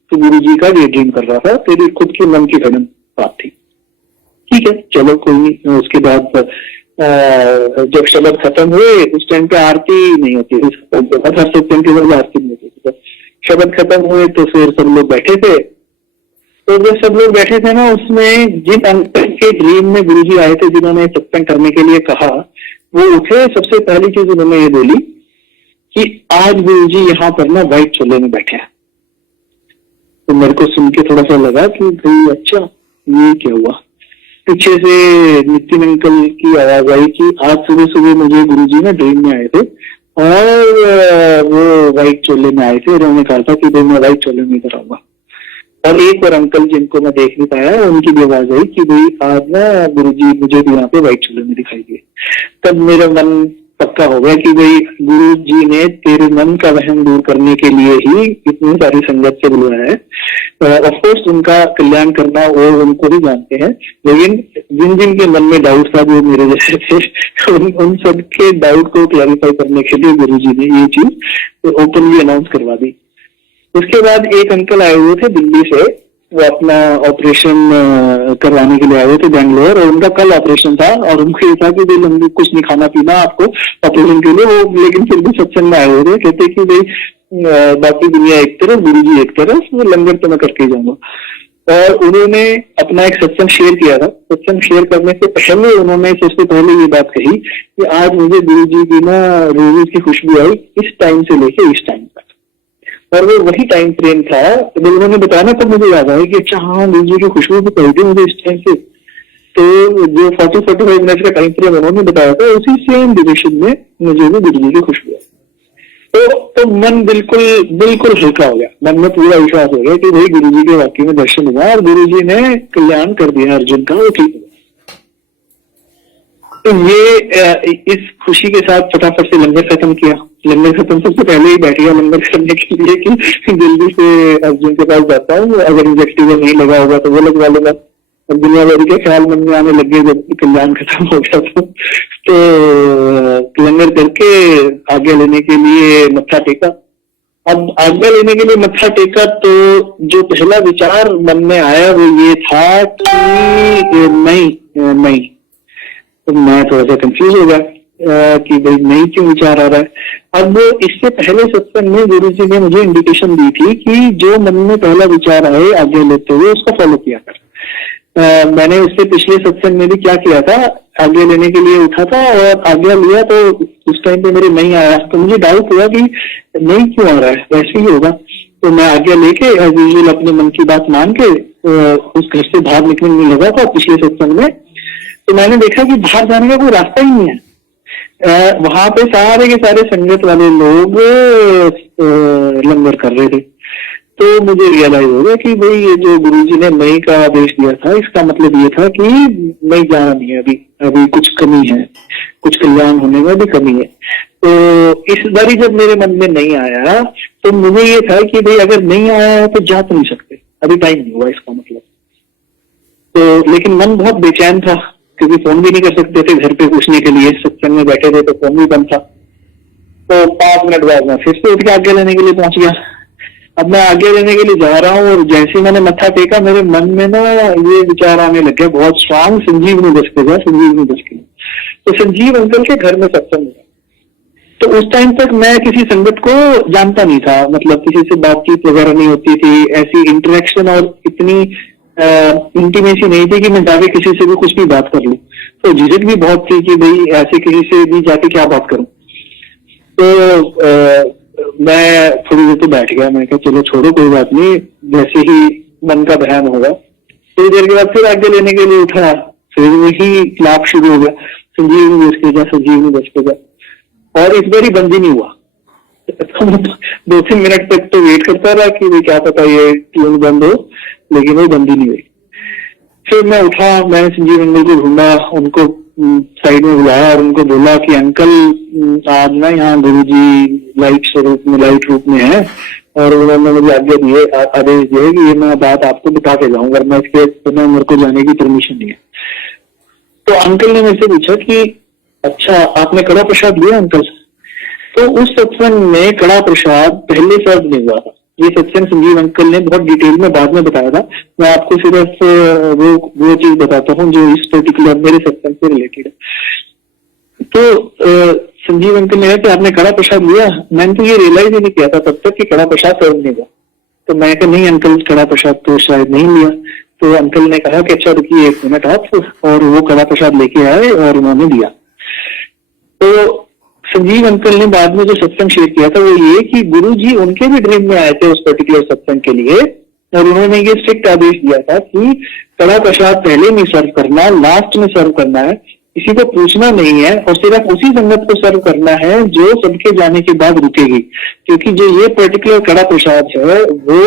तो गुरु जी का डे ड्रीम कर रहा था, तेरी खुद की मन की भजन बात थी। ठीक है, चलो कोई नहीं। उसके बाद जब शब्द खत्म हुए उस टाइम पे आरती नहीं होती, हर सत्संग के बाद आरती नहीं होती। तो शब्द खत्म हुए तो फिर सब लोग बैठे थे। तो जब सब लोग बैठे थे ना, उसमें जिन अंकल के ड्रीम में गुरुजी आए थे, जिन्होंने सत्संग करने के लिए कहा, वो उठे। सबसे पहली चीज उन्होंने ये बोली कि आज गुरुजी यहाँ पर ना व्हाइट चोले में बैठे हैं। तो मेरे को सुन के थोड़ा सा लगा कि भाई अच्छा ये क्या हुआ। पीछे से नितिन अंकल की आवाज आई कि आज सुबह सुबह मुझे गुरुजी ना ड्रीम में आए थे और वो व्हाइट चोले में आए थे, और उन्होंने कहा था कि भाई मैं व्हाइट चोले में इधर आऊंगा। और एक और अंकल जिनको मैं देख नहीं पाया, उनकी भी आवाज आई कि भाई आज ना गुरुजी मुझे भी यहाँ पे व्हाइट चोले में दिखाई दिए। तब मेरा मन पक्का हो गया कि भाई गुरु जी ने तेरे मन का वहम दूर करने के लिए ही इतनी सारी संगत से बुलाया है। ऑफ कोर्स उनका कल्याण करना वो उनको भी जानते हैं, लेकिन जिन जिन के मन में डाउट था जो मेरे जैसे थे, उन सब के डाउट को क्लैरिफाई करने के लिए गुरु जी ने ये चीज ओपनली अनाउंस करवा दी। उसके बाद एक अंकल आए हुए थे दिल्ली से, वो अपना ऑपरेशन करवाने के लिए आए हुए थे बेंगलोर, और उनका कल ऑपरेशन था, और उनको ये था कि भाई लंबी कुछ नहीं खाना पीना आपको ऑपरेशन के लिए। वो लेकिन फिर भी सत्संग में आए हुए थे, कहते कि भाई बाकी दुनिया एक तरफ, गुरुजी एक तरफ, वो लंगर तो मैं करके जाऊंगा। और उन्होंने अपना एक सत्संग शेयर किया था। सत्संग शेयर करने से पहले उन्होंने सबसे पहले ये बात कही कि आज मुझे गुरुजी की ना रोजेस की खुशबू आई इस टाइम से लेके इस टाइम तक, और वो वही टाइम फ्रेम था। जब उन्होंने बताया ना तब मुझे याद आया कि अच्छा हाँ गुरुजी की खुशबू भी पड़ी थी मुझे इस टाइम से। तो जो 40-45 मिनट का टाइम फ्रेम उन्होंने बताया था, उसी सेम ड्यूरेशन में मुझे भी गुरुजी की खुशबू आई। तो मन बिल्कुल हल्का हो गया, मन में पूरा विश्वास हो गया कि भाई गुरुजी के वाकई में दर्शन हुआ और गुरुजी ने कल्याण कर दिया अर्जुन का, वो ठीक हुआ। तो ये इस खुशी के साथ फटाफट से लंगर खत्म किया। लंगर खत्म सबसे पहले ही बैठ गया लंगर करने के लिए कि जल्दी से अर्जुन के पास जाता हूँ, अगर इंजेक्टिव नहीं लगा होगा तो वो लगवा लेगा। और दुनिया भर के ख्याल मन में आने लगे जब कल्याण खत्म हो गया तो लंगर करके आज्ञा लेने के लिए मत्था टेका। अब आज्ञा लेने के लिए मत्था टेका तो जो पहला विचार मन में आया वो ये था कि नहीं। तो मैं थोड़ा सा कंफ्यूज हो गया कि भाई नहीं क्यों विचार आ रहा है। अब इससे पहले सत्संग में गुरुजी ने मुझे इंडिकेशन दी थी कि जो मन में पहला विचार आए आज्ञा लेते हुए उसको फॉलो किया कर। मैंने उससे पिछले सत्संग में भी क्या किया था, आज्ञा लेने के लिए उठा था और आज्ञा लिया तो उस टाइम पे मेरे नहीं आया, तो मुझे डाउट हुआ कि नहीं क्यों आ रहा है, वैसे ही होगा। तो मैं आज्ञा लेके एज यूजुअल अपने मन की बात मान के उस घर से बाहर निकलने लगा था पिछले सत्संग में। तो मैंने देखा कि बाहर जाने का कोई रास्ता ही नहीं है। वहां पे सारे के सारे संगत वाले लोग लंगर कर रहे थे। तो मुझे रियलाइज हो गया कि भाई ये जो गुरुजी ने मई का आदेश दिया था, इसका मतलब ये था कि मई जाना नहीं है, अभी कुछ कमी है, कुछ कल्याण होने में भी कमी है। तो इस बारी जब मेरे मन में नहीं आया तो मुझे ये था कि भाई अगर नहीं आया है तो जा तो नहीं सकते, अभी टाइम नहीं हुआ इसका मतलब। तो लेकिन मन बहुत बेचैन था क्योंकि फोन भी नहीं कर सकते थे घर पे पूछने के लिए, सत्संग में बैठे थे तो फोन भी बंद था। तो 5 मिनट बाद में फिर से उठ के आज्ञा लेने के लिए पहुंच गया। अब मैं आज्ञा लेने के लिए जा रहा हूँ और जैसे मैंने मत्था टेका मेरे मन में ना ये विचार आने लग गया बहुत स्ट्रांग, संजीवनी बस के। तो संजीव अंकल के घर में सत्संग हुआ। तो उस टाइम तक मैं किसी संगत को जानता नहीं था, मतलब किसी से बातचीत वगैरह नहीं होती थी, ऐसी इंटरेक्शन और इतनी इंटीमेसी नहीं थी कि मैं जाके किसी से भी कुछ भी बात कर लूं। तो झिझक भी बहुत थी कि भाई ऐसे किसी से भी जाके क्या बात करूं। तो मैं थोड़ी देर तो बैठ गया, मैं कहा चलो छोड़ो कोई बात नहीं, जैसे ही मन का बयान होगा। थोड़ी देर के बाद फिर आगे लेने के लिए उठा, फिर वही लाभ शुरू हो गया, संजीवनी बच के जा, संजीवनी बच के जा, और इस बार ही बंद ही नहीं हुआ। 2-3 मिनट तक तो वेट करता रहा कि भाई क्या पता ये ट्यून बंद हो, लेकिन वो बंद ही नहीं हुई। फिर मैं उठा, मैंने संजीव अंकल को ढूंढा, उनको साइड में बुलाया और उनको बोला कि अंकल आज ना यहाँ गुरुजी लाइट स्वरूप में, लाइट रूप में है, और उन्होंने मुझे आज्ञा दिए, आदेश दिए कि ये मैं बात आपको बता के जाऊंगा, वरना इसके बिना मेरे को जाने की परमिशन नहीं है। तो अंकल ने मुझसे पूछा कि अच्छा आपने कड़ा प्रसाद लिया अंकल? तो उस सत्संग में कड़ा प्रसाद पहले सर्व नहीं हुआ था। ये सत्संग संजीव अंकल ने बहुत डिटेल में बाद में बताया था, मैं आपको सिर्फ वो चीज बताता हूँ जो इस पर्टिकुलर मेरे सत्संग से रिलेटेड है। तो संजीव अंकल ने कहा कि आपने कड़ा प्रसाद लिया? मैंने तो ये रियलाइज ही नहीं किया था तब तक कि कड़ा प्रसाद सर्व नहीं हुआ। तो मैं कहा नहीं अंकल, कड़ा प्रसाद तो शायद नहीं लिया। तो अंकल ने कहा कि अच्छा रुकिए 1 मिनट आप, और वो कड़ा प्रसाद लेके आए और उन्होंने दिया। तो संजीव अंकल ने बाद में जो सत्संग शेयर किया था वो ये कि गुरुजी उनके भी ड्रीम में आए थे उस पर्टिकुलर सत्संग के लिए, और उन्होंने ये स्ट्रिक्ट आदेश दिया था कि कड़ा प्रसाद पहले नहीं सर्व करना, लास्ट में सर्व करना है, किसी को पूछना नहीं है, और सिर्फ उसी संगत को सर्व करना है जो सबके जाने के बाद रुकेगी, क्योंकि जो ये पर्टिकुलर कड़ा प्रसाद है वो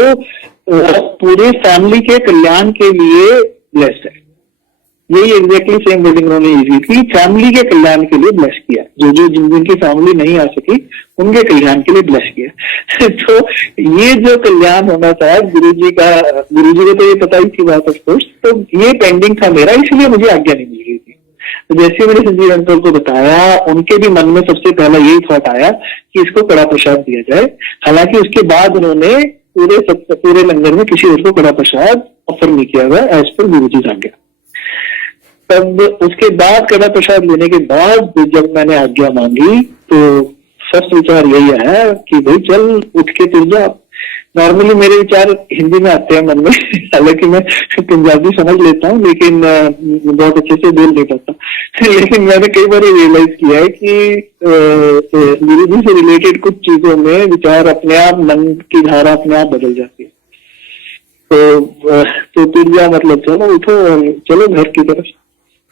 पूरे फैमिली के कल्याण के लिए ब्लेस्ड है। यही एग्जैक्टली सेम वर्डिंग उन्होंने यूज की, फैमिली के कल्याण के लिए ब्लेस किया, जो जिनकी फैमिली नहीं आ सकी उनके कल्याण के लिए ब्लेस किया। तो ये जो कल्याण होना था गुरुजी को तो ये पता ही थी बात ऑफ कोर्स, तो ये पेंडिंग था मेरा, इसलिए मुझे आज्ञा नहीं मिल रही थी। तो जैसे मैंने संजीव अंकल को बताया, उनके भी मन में सबसे पहला यही थॉट आया कि इसको कड़ा प्रसाद दिया जाए। हालांकि उसके बाद उन्होंने पूरे लंगर में किसी और को कड़ा प्रसाद ऑफर नहीं किया हुआ एज पर गुरुजी आज्ञा। तब उसके बाद कड़ा प्रसाद लेने के बाद जब मैंने आज्ञा मांगी तो फर्स्ट विचार यही आया कि भाई चल उठ के तुर जा। नॉर्मली मेरे विचार हिंदी में आते हैं मन में, हालांकि मैं पंजाबी समझ लेता हूँ लेकिन बहुत अच्छे से बोल नहीं पाता। लेकिन मैंने कई बार रियलाइज किया है कि गुरुजी से रिलेटेड कुछ चीजों में विचार अपने आप, मन की धारा अपने आप बदल जाती है। तो तुर जा मतलब चलो उठो चलो घर की तरफ।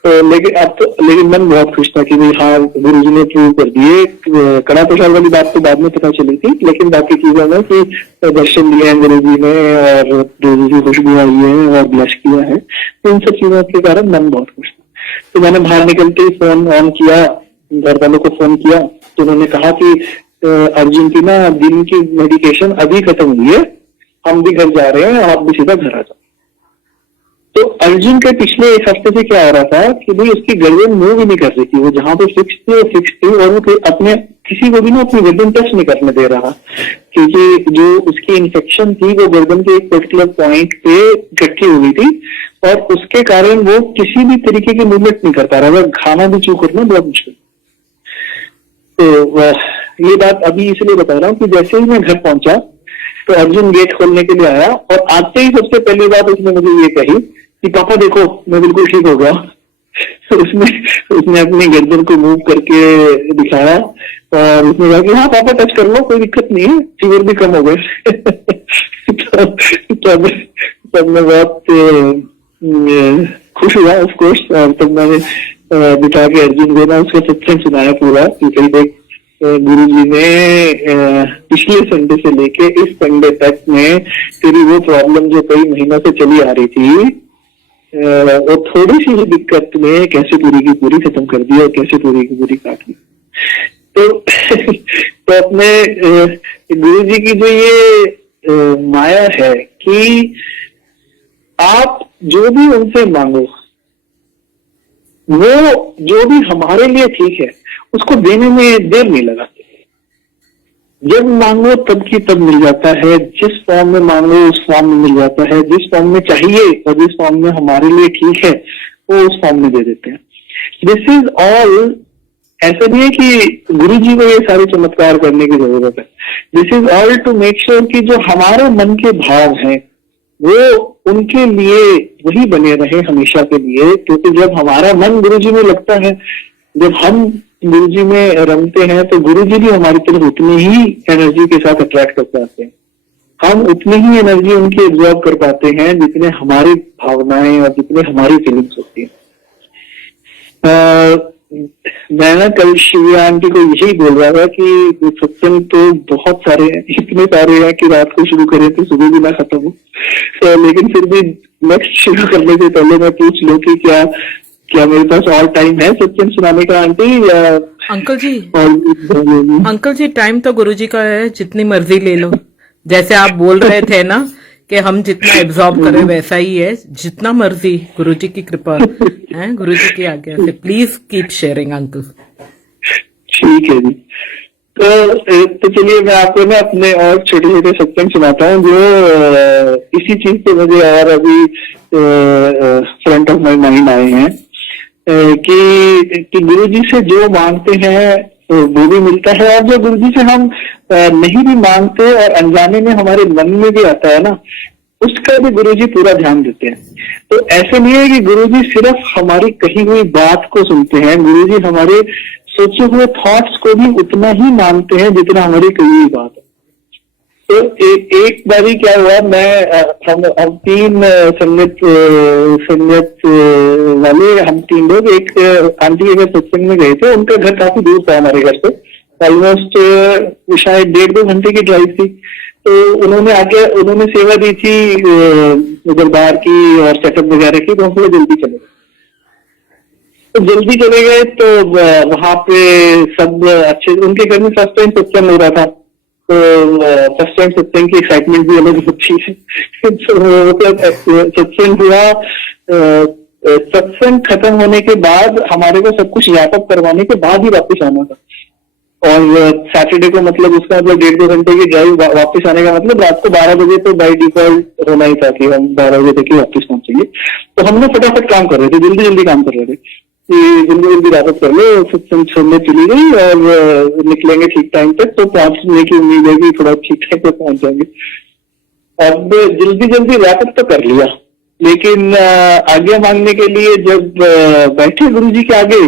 लेकिन मन बहुत खुश था कि भाई हाँ गुरुजी ने प्रूव कर दिए। कड़ा प्रसाद वाली बात तो बाद में पता चली थी, लेकिन बाकी चीजों में कि दर्शन लिए हैं गुरुजी ने और गुरुजी खुशबू आई है और ब्लश किया है, तो इन सब चीजों के कारण मन बहुत खुश था। तो मैंने बाहर निकलते ही फोन ऑन किया, घर वालों को फोन किया, तो उन्होंने कहा कि अर्जुन की ना दिन की मेडिकेशन अभी खत्म हुई है, हम भी घर जा रहे हैं, आप भी सीधा घर आ जाओ। तो अर्जुन के पिछले 1 हफ्ते से क्या हो रहा था कि भाई उसकी गर्दन मूव ही नहीं कर रही थी, वो जहां पे फिक्स थी वो फिक्स थी, और वो अपने किसी को भी ना अपनी गर्दन टच नहीं करने दे रहा, क्योंकि जो उसकी इन्फेक्शन थी वो गर्दन के एक पर्टिकुलर पॉइंट पे इकट्ठी हुई थी, और उसके कारण वो किसी भी तरीके की मूवमेंट नहीं कर पा रहा था, खाना भी चू करना बहुत मुश्किल। तो ये बात अभी इसलिए बता रहा हूँ कि जैसे ही मैं घर पहुंचा तो अर्जुन गेट खोलने के लिए आया, और आते ही सबसे पहली बात उसने मुझे ये कही कि पापा देखो मैं बिल्कुल ठीक हो गया। उसने अपनी गर्दन को मूव करके दिखाया और उसने कहा कि हाँ पापा टच कर लो, कोई दिक्कत नहीं है, फीवर भी कम हो गए। तब मैं बहुत खुश हुआ ऑफ कोर्स, और तब मैंने बिठा के अर्जुन को ना उसका सत्संग सुनाया पूरा कि कहीं देख गुरुजी ने पिछले संडे से लेके इस संडे तक में तेरी वो प्रॉब्लम जो कई महीनों से चली आ रही थी वो थोड़ी सी ही दिक्कत में कैसे पूरी की पूरी खत्म कर दी और कैसे पूरी की पूरी काट ली। तो अपने गुरुजी की जो ये माया है कि आप जो भी उनसे मांगो वो जो भी हमारे लिए ठीक है उसको देने में देर नहीं लगाते। जब मांगो तब की तब मिल जाता है, जिस फॉर्म में मांगो उस फॉर्म में मिल जाता है, जिस फॉर्म में चाहिए और जिस फॉर्म में हमारे लिए ठीक है वो उस फॉर्म में दे देते हैं। दिस इज ऑल, ऐसा नहीं है कि गुरुजी को ये सारे चमत्कार करने की जरूरत है। This is all to make sure कि जो हमारे मन के भाव हैं वो उनके लिए वही बने रहे हमेशा के लिए, क्योंकि जब हमारा मन गुरुजी में लगता है, जब हम गुरु जी में रमते हैं तो गुरु जी भी हमारी तरफ उतनी ही एनर्जी के साथ अट्रैक्ट कर पाते हैं, हम उतनी ही एनर्जी उनकी एब्जॉर्ब कर पाते हैं जितने हमारी भावनाएं और जितने हमारी फीलिंग्स होती हैं। मैं ना कल शिव्या आंटी को यही बोल रहा था कि सत्संग तो बहुत सारे हैं, इतने सारे हैं कि रात को शुरू करें तो सुबह भी ना खत्म हो। तो लेकिन फिर भी नेक्स्ट शुरू करने से पहले मैं पूछ लूं कि क्या क्या मेरे पास ऑल टाइम है सत्संग सुनाने का आंटी, या अंकल जी टाइम तो गुरुजी का है, जितनी मर्जी ले लो। जैसे आप बोल रहे थे ना कि हम जितना एब्जॉर्ब करें वैसा ही है, जितना मर्जी, गुरुजी की कृपा है, गुरुजी की आज्ञा से। Please keep sharing uncle. ठीक है जी। तो चलिए मैं आपको ना अपने और छोटे छोटे सत्संग सुनाता हूँ जो इसी चीज पे मुझे और अभी फ्रंट ऑफ माई माइंड आए हैं कि गुरुजी से जो मांगते हैं वो भी मिलता है, और जो गुरुजी से हम नहीं भी मांगते और अनजाने में हमारे मन में भी आता है ना, उसका भी गुरुजी पूरा ध्यान देते हैं। तो ऐसे नहीं है कि गुरुजी सिर्फ हमारी कही हुई बात को सुनते हैं, गुरुजी हमारे सोचे हुए थॉट्स को भी उतना ही मानते हैं जितना हमारी कही हुई बात है। तो एक बारी क्या हुआ, हम तीन संगत वाले, हम तीन लोग एक आंटी के घर सत्संग में गए थे। उनका घर काफी दूर था हमारे घर से, ऑलमोस्ट शायद 1.5-2 घंटे की ड्राइव थी। तो उन्होंने सेवा दी थी दरबार की और सेटअप वगैरह की, तो हम थोड़ा जल्दी चले गए। तो जल्दी चले गए तो वहां पे सब अच्छे, उनके घर में फर्स्ट टाइम सत्संग हो रहा था, तो फर्स्ट टाइम सत्संग की एक्साइटमेंट भी अलग होती है। सत्संग हुआ, सत्संग खत्म होने के बाद हमारे को सब कुछ रैपअप करवाने के बाद ही वापस आना था, और सैटरडे को मतलब उसका मतलब 1.5-2 घंटे की ड्राइव, वापस आने का मतलब रात को 12 बजे तो बाय डिफॉल्ट होना ही था कि हम 12 बजे तक ही वापस पहुंचेंगे। तो हम ना फटाफट काम कर रहे थे, जल्दी जल्दी काम कर रहे थे कि जल्दी जल्दी रैपअप कर लो, सत्संग छोड़ने चली गई और निकलेंगे ठीक टाइम तक, तो पहुंचने की उम्मीद है कि थोड़ा ठीक टाइम तक पहुंच जाएंगे। अब जल्दी जल्दी रैपअप तो कर लिया, लेकिन आज्ञा मांगने के लिए जब बैठे गुरुजी के आगे,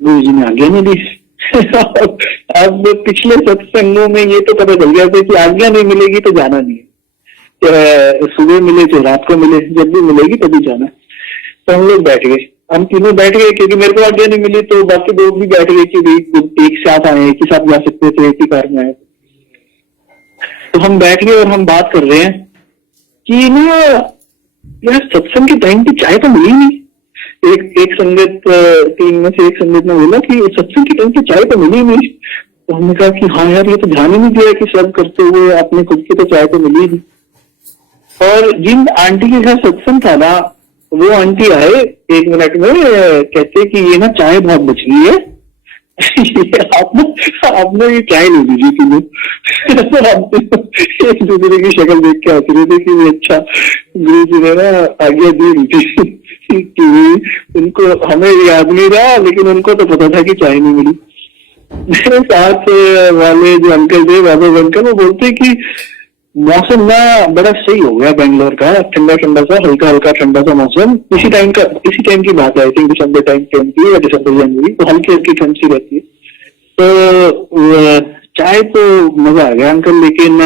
गुरुजी ने आज्ञा नहीं दी। अब पिछले सत्संगों में ये तो पता चल गया था कि आज्ञा नहीं मिलेगी तो जाना नहीं है, सुबह मिले चाहे रात को मिले, जब भी मिलेगी तभी जाना। तो हम लोग बैठ गए, हम तीनों बैठ गए, क्योंकि मेरे को आज्ञा नहीं मिली तो बाकी लोग भी बैठ गए कि एक साथ आए, एक ही साथ जा सकते थे, एक ही कार में आए। तो हम बैठ गए और हम बात कर रहे हैं कि ना यार सत्संग के टाइम पे चाय तो मिली नहीं। एक संगत, तीन में से एक संगत ने बोला कि सत्संग के टाइम पे चाय तो मिली नहीं। तो हमने कहा कि हाँ यार, ये तो ध्यान ही नहीं दिया कि सब करते हुए अपने खुद की तो चाय तो मिली नहीं। और जिन आंटी के घर सत्संग था ना, वो आंटी आए 1 मिनट में, कहते कि ये ना चाय बहुत बच गई है, आपने ये चाय नहीं दीजिए तीनों। एक दूसरे की शक्ल देख के हंस रहे थे कि अच्छा गुरु जी ने ना आज्ञा दी थी कि उनको, हमें याद नहीं रहा लेकिन उनको तो पता था कि चाय नहीं मिली। मेरे साथ वाले जो अंकल थे, बाबा अंकल, वो बोलते कि मौसम ना बड़ा सही हो गया बेंगलोर का, ठंडा ठंडा सा, हल्का हल्का ठंडा सा मौसम। इसी टाइम की बात है, आई थिंक दिसंबर टाइम की या दिसंबर जनवरी, तो हल्की हल्की ठंड सी रहती है। तो चाय तो मजा आ गया अंकल, लेकिन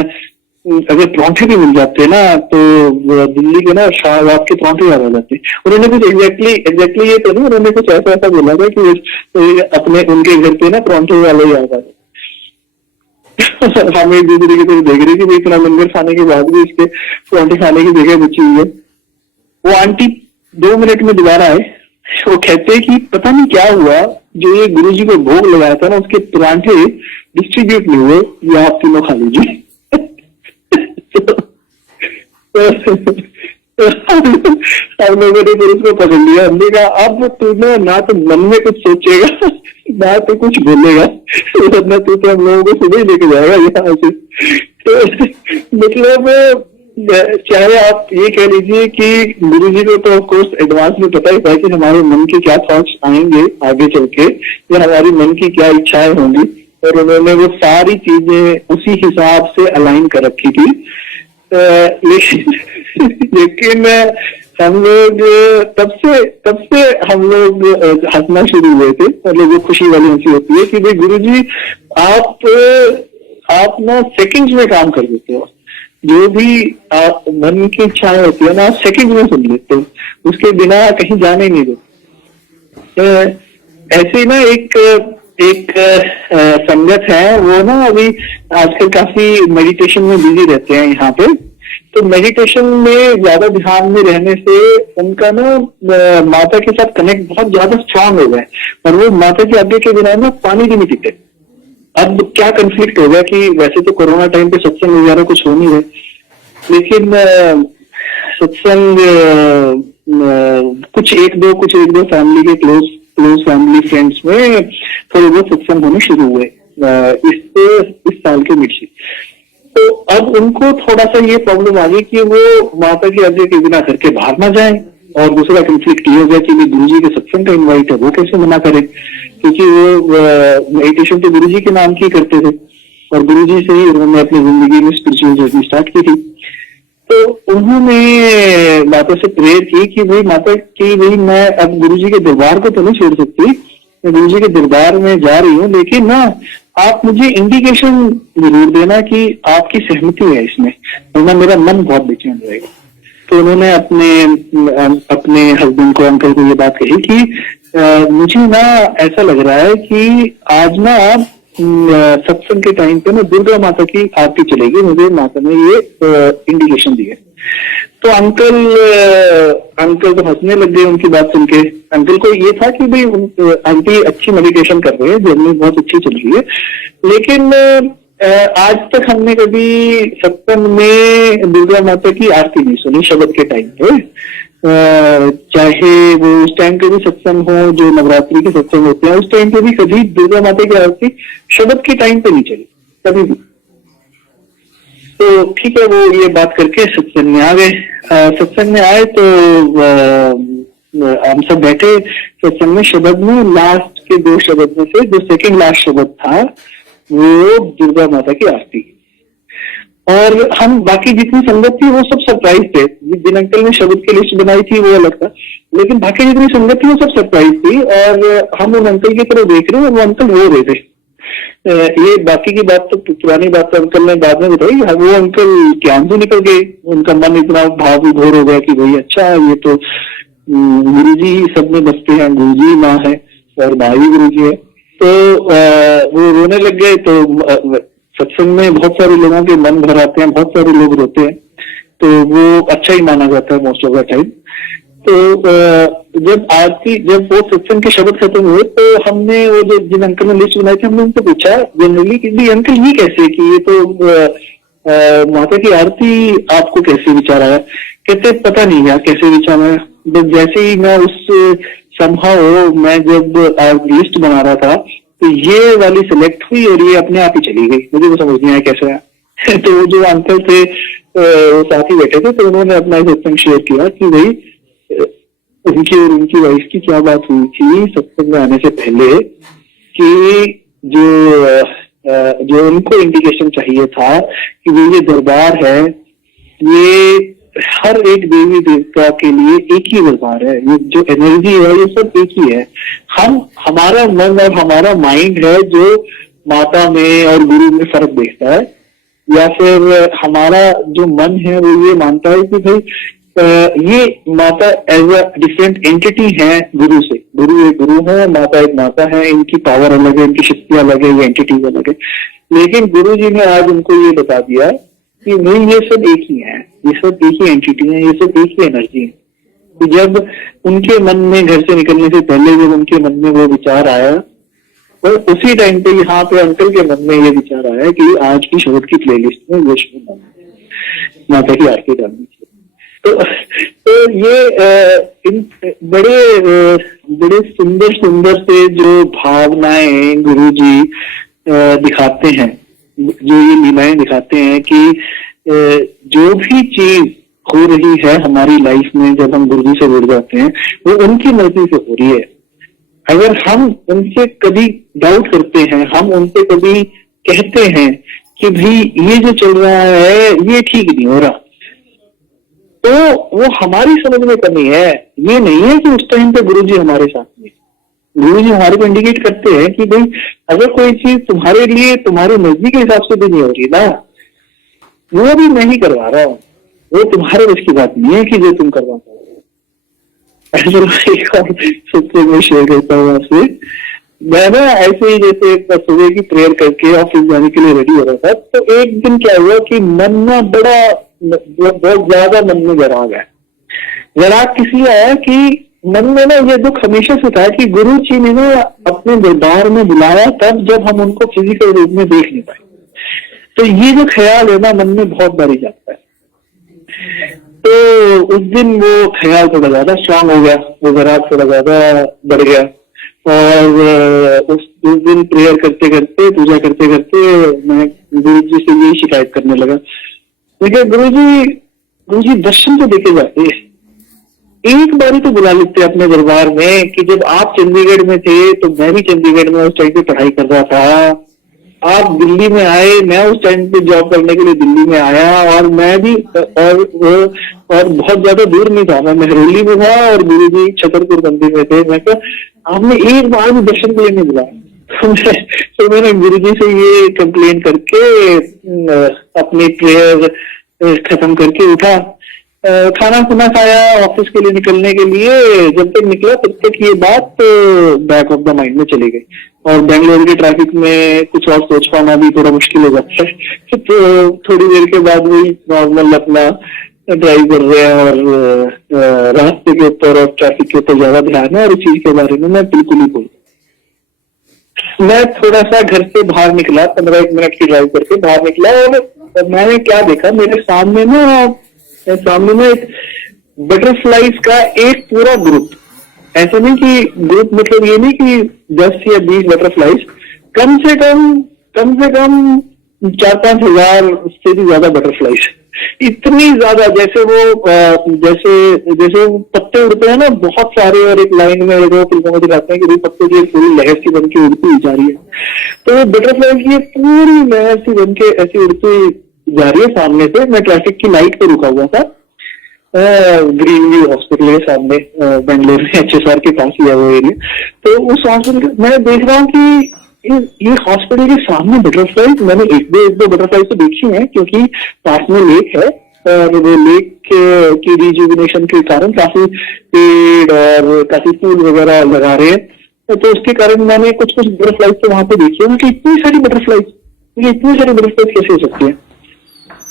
अगर परांठे भी मिल जाते ना तो दिल्ली के ना रात के परांठे याद आ जाते। उन्होंने कुछ एग्जैक्टली ये तो नहीं, उन्होंने कुछ ऐसा बोला था कि अपने उनके घर पे ना परांठे वाले याद आ जाते। हम एक दूसरे की तरफ देख रहे कि इतना लंगर खाने के बाद भी इसके परांठे खाने की जगह बची हुई है। वो आंटी 2 मिनट में दोबारा आए, वो कहते कि पता नहीं क्या हुआ, जो ये गुरुजी को भोग लगाया था ना, उसके परांठे डिस्ट्रीब्यूट नहीं हुए, ये आप तीनों खा लीजिए। हम लोगों ने फिर उसको पकड़ लिया, हमने कहा अब तूने ना तो मन में कुछ सोचेगा ना तो कुछ बोलेगा, वरना तू तो हम लोगों को सुबह ही लेके जाएगा यहाँ से। तो मतलब चाहे आप ये कह लीजिए कि गुरुजी को तो ऑफकोर्स एडवांस में पता ही था कि हमारे मन के क्या थॉट्स आएंगे आगे चल के, या हमारी मन की क्या इच्छाएं होंगी, और उन्होंने वो सारी चीजें उसी हिसाब से अलाइन कर रखी थी। लेकिन हम लोग तब से हम लोग हंसना शुरू हुए थे। मतलब वो खुशी वाली हंसी होती है कि भाई गुरुजी आप ना सेकंड्स में काम कर देते हो, जो भी आप मन की इच्छाएं होती है ना आप सेकंड में सुन लेते हो, उसके बिना कहीं जाने नहीं देते। ऐसे ना एक संगत है, वो ना अभी आजकल काफी मेडिटेशन में बिजी रहते हैं यहाँ पे। तो मेडिटेशन में ज्यादा ध्यान में रहने से उनका ना माता के साथ कनेक्ट बहुत ज्यादा स्ट्रांग हो गए, और वो माता के आज्ञा के बिना ना पानी भी नहीं पीते। अब क्या कंफ्लिक्ट हो गया कि वैसे तो कोरोना टाइम पे सत्संग वगैरह कुछ हो नहीं रहे, लेकिन सत्संग कुछ एक दो फैमिली के क्लोज फैमिली फ्रेंड्स में थोड़े बहुत सत्संग होने शुरू हुए इस साल के मिड से। तो अब उनको थोड़ा सा ये प्रॉब्लम आ गई कि वो माता की आज्ञा के बिना घर के बाहर ना जाए, और दूसरा कंफ्लिक्ट ये हो गया कि गुरुजी के सत्संग का इनवाइट है, वो कैसे मना करे, क्योंकि वो मेडिटेशन तो गुरुजी के नाम की करते थे और गुरुजी से ही उन्होंने अपनी जिंदगी में स्पिरिचुअल जर्नी स्टार्ट की थी। तो उन्होंने माता से प्रेयर की कि भाई माता की भाई मैं अब गुरुजी के दरबार को तो नहीं छोड़ सकती, मैं गुरुजी के दरबार में जा रही हूँ, लेकिन ना आप मुझे इंडिकेशन जरूर देना कि आपकी सहमति है इसमें, वरना मेरा मन बहुत बेचैन रहेगा। तो उन्होंने अपने हस्बैंड को, अंकल को ये बात कही कि मुझे ना ऐसा लग रहा है कि आज ना सत्संग के टाइम पे ना दुर्गा माता की आरती चलेगी, मुझे माता ने ये इंडिकेशन दी है। तो अंकल तो हंसने लग गए उनकी बात सुन के। अंकल को ये था कि भाई आंटी अच्छी मेडिटेशन कर रहे हैं, जर्नी बहुत अच्छी चल रही है, लेकिन आज तक हमने कभी सत्संग में दुर्गा माता की आरती नहीं सुनी शब्द के टाइम पे। चाहे वो उस टाइम पे भी सत्संग हो जो नवरात्रि के सत्संग होते हैं, उस टाइम पे भी कभी दुर्गा माता की आरती शब्द के टाइम पे नहीं चली कभी भी। तो ठीक है, वो ये बात करके सत्संग में आ गए। सत्संग में आए तो हम सब बैठे सत्संग में। शब्द में लास्ट के 2 शब्द में से जो सेकंड लास्ट शब्द था वो दुर्गा माता की आरती, और हम बाकी जितनी संगत थी वो सब सरप्राइज थे। जिन अंकल ने शब्द की लिस्ट बनाई थी वो अलग था, लेकिन बाकी जितनी संगत थी वो सब सरप्राइज थी, और हम उन अंकल की तरफ देख रहे हैं और वो अंकल रो रहे थे। ये बाकी की बात तो पुरानी बात तो अंकल ने बाद में बताई। वो अंकल के आंसू निकल गए, उनका मन इतना भाव विभोर हो गया कि भाई अच्छा ये तो गुरुजी सब में बसते हैं, गुरुजी माँ है और माँ भी गुरुजी है। तो वो रोने लग गए। तो सत्संग में बहुत सारे लोगों के मन भर आते हैं, बहुत सारे लोग रोते हैं, तो वो अच्छा ही माना जाता है मोस्ट ऑफ द टाइम। तो जब वो सत्संग के शब्द खत्म हुए तो हमने वो जो जिन अंकल ने लिस्ट बनाई थी हमने उनको पूछा जनरली कि अंकल ये कैसे कि ये तो माता की आरती आपको कैसे विचार आया? कहते पता नहीं यार कैसे विचार आया, बस जैसे ही मैं उस समहाउ मैं जब लिस्ट बना रहा था तो ये वाली सिलेक्ट हुई और ये अपने आप ही चली गई, मुझे तो समझ नहीं आया कैसे आया। तो वो जो अंकल थे साथ ही बैठे थे, तो उन्होंने अपना सत्संग शेयर किया कि भाई उनकी और उनकी वाइफ की क्या बात हुई थी सत्संग में आने से पहले कि जो उनको इंडिकेशन चाहिए था कि ये दरबार है, ये हर एक देवी देवता के लिए एक ही दरबार है, ये जो एनर्जी है ये सब एक ही है। हमारा मन और हमारा माइंड है जो माता में और गुरु में फर्क देखता है, या फिर हमारा जो मन है वो ये मानता है कि भाई ये माता एज अ डिफरेंट एंटिटी है गुरु से। गुरु एक गुरु है, माता एक माता है, इनकी पावर अलग है, इनकी शक्ति अलग है, ये एंटिटीज अलग है। लेकिन गुरु जी ने आज उनको ये बता दिया कि नहीं ये सब एक ही है, ये सब एक ही एंटिटी है, ये सब एक ही एनर्जी है। तो जब उनके मन में घर से निकलने से पहले जब उनके मन में वो विचार आया, तो उसी टाइम पे यहाँ पे अंकल के मन में ये विचार आया कि आज की शब्द की प्लेलिस्ट में वो शब्द माता की आरती डालनी चाहिए। तो ये इन बड़े सुंदर से जो भावनाएं गुरु जी दिखाते हैं, जो ये लीलाएं दिखाते हैं कि जो भी चीज हो रही है हमारी लाइफ में जब हम गुरु जी से जुड़ जाते हैं वो उनकी मर्जी से हो रही है। अगर हम उनसे कभी डाउट करते हैं, हम उनसे कभी कहते हैं कि भाई ये जो चल रहा है ये ठीक नहीं हो रहा, तो वो हमारी समझ में कमी है। ये नहीं है कि उस टाइम पे गुरुजी हमारे साथ में, गुरुजी हमारे को इंडिकेट करते हैं कि भाई अगर कोई चीज तुम्हारे लिए तुम्हारे मर्जी के हिसाब से भी नहीं हो रही ना, वो भी मैं ही करवा रहा हूँ, वो तुम्हारे बस की बात नहीं है कि जो तुम करवा पाओ। ऐसे एक और सत्य में शेयर करता हूँ आपसे। मैं ना ऐसे ही जैसे सुबह की प्रेयर करके ऑफिस जाने के लिए रेडी हो रहा था, तो एक दिन क्या हुआ कि मन ना बहुत ज्यादा मन में गराग है। गराग किसी आया कि मन में ना ये दुख हमेशा से था कि गुरु जी ने ना अपने दरबार में बुलाया तब जब हम उनको फिजिकल रूप में देख नहीं पाए। तो ये जो ख्याल है ना मन में बहुत बारी जाता है। तो उस दिन वो ख्याल थोड़ा ज्यादा स्ट्रांग हो गया, वो गराग थोड़ा ज्यादा बढ़ गया। और उस दिन प्रेयर करते करते, पूजा करते करते मैं गुरु जी से यही शिकायत करने लगा। देखिए गुरु जी दर्शन तो देके जाते, एक बारी तो बुला लेते अपने दरबार में कि जब आप चंडीगढ़ में थे तो मैं भी चंडीगढ़ में उस टाइम पे पढ़ाई कर रहा था, आप दिल्ली में आए, मैं उस टाइम पे जॉब करने के लिए दिल्ली में आया, और मैं भी और बहुत ज्यादा दूर नहीं था, मैं मेहरौली में था और गुरु जी छतरपुर मंदिर में थे। मैं कहा आपने एक बार भी दर्शन के लिए नहीं बुलाया। तो मैंने गुरु जी से ये कंप्लेन करके अपनी प्रेयर खत्म करके उठा, खाना खुना खाया, ऑफिस के लिए निकलने के लिए जब तक निकला तब तक ये बात बैक ऑफ द माइंड में चली गई। और बेंगलोर के ट्रैफिक में कुछ और सोच पाना भी थोड़ा मुश्किल हो जाता है। तो थोड़ी देर के बाद वही नॉर्मल अपना ड्राइव कर रहे हैं और रास्ते के ऊपर और ट्रैफिक के ऊपर ज्यादा ध्यान है, और इस चीज के बारे में मैं बिल्कुल ही भूल। मैं थोड़ा सा घर से बाहर निकला, 15 मिनट की ड्राइव करके बाहर निकला, और मैंने क्या देखा, मेरे सामने ना एक बटरफ्लाईज का एक पूरा ग्रुप, ऐसा नहीं कि ग्रुप मतलब ये नहीं कि 10 या 20 बटरफ्लाईज, कम से कम 4-5 हजार से भी ज्यादा बटरफ्लाईज, इतनी ज्यादा, जैसे वो पत्ते उड़ते हैं ना बहुत सारे, और एक लाइन में वो फिल्मों में दिखाते हैं कि पत्तों की एक पूरी लहर सी बन के उड़ती जा रही है। तो वो बटरफ्लाई की पूरी लहर सी बन के ऐसी उड़ती जा रही है सामने से। मैं ट्रैफिक की लाइट पे रुका हुआ था, ग्रीन व्यू हॉस्पिटल के सामने, बेंगलोर में HSR के पास ही है वो एरिया। तो उस हॉस्पिटल मैं देख रहा हूँ कि ये हॉस्पिटल के सामने बटरफ्लाई, मैंने एक दो बटरफ्लाई तो देखी है क्योंकि पास में लेक है, और वो लेक की रिजुविनेशन के कारण काफी पेड़ और काफी फूल वगैरह लगा रहे हैं, तो उसके कारण मैंने कुछ बटरफ्लाई तो वहां पे देखी है कि इतनी सारी बटरफ्लाई कैसे हो सकती है।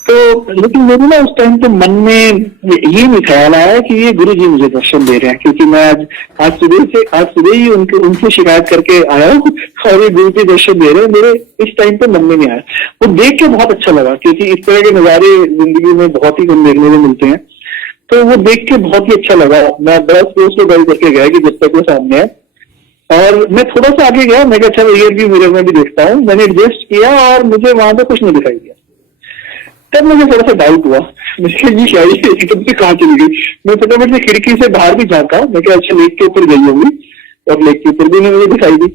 तो लेकिन मेरे ना उस टाइम पे मन में ये नहीं ख्याल आया कि ये गुरु जी मुझे दर्शन दे रहे हैं, क्योंकि मैं आज सुबह ही उनसे शिकायत करके आया हूँ और ये गुरु जी दर्शन दे रहे हैं, मेरे इस टाइम पे मन में नहीं आया। वो देख के बहुत अच्छा लगा, क्योंकि इस तरह के नजारे जिंदगी में बहुत ही कम देखने को मिलते हैं। तो वो देख के बहुत ही अच्छा लगा। मैं बड़ा स्पेस पे ड्राइव करके गया कि जब तक वो सामने है, और मैं थोड़ा सा आगे गया, मैं अच्छा रियर व्यू मिरर में भी देखता हूँ, मैंने एडजस्ट किया और मुझे वहां पे कुछ नहीं दिखाई दिया। तब मुझे थोड़ा सा डाउट हुआ, मुझे ये क्या एकदम से कहाँ चली गई। मैं फटाफट से खिड़की से बाहर भी झांका, मैं क्या अच्छा लेक के ऊपर गई होंगी, और लेक के ऊपर भी नहीं मुझे दिखाई दी।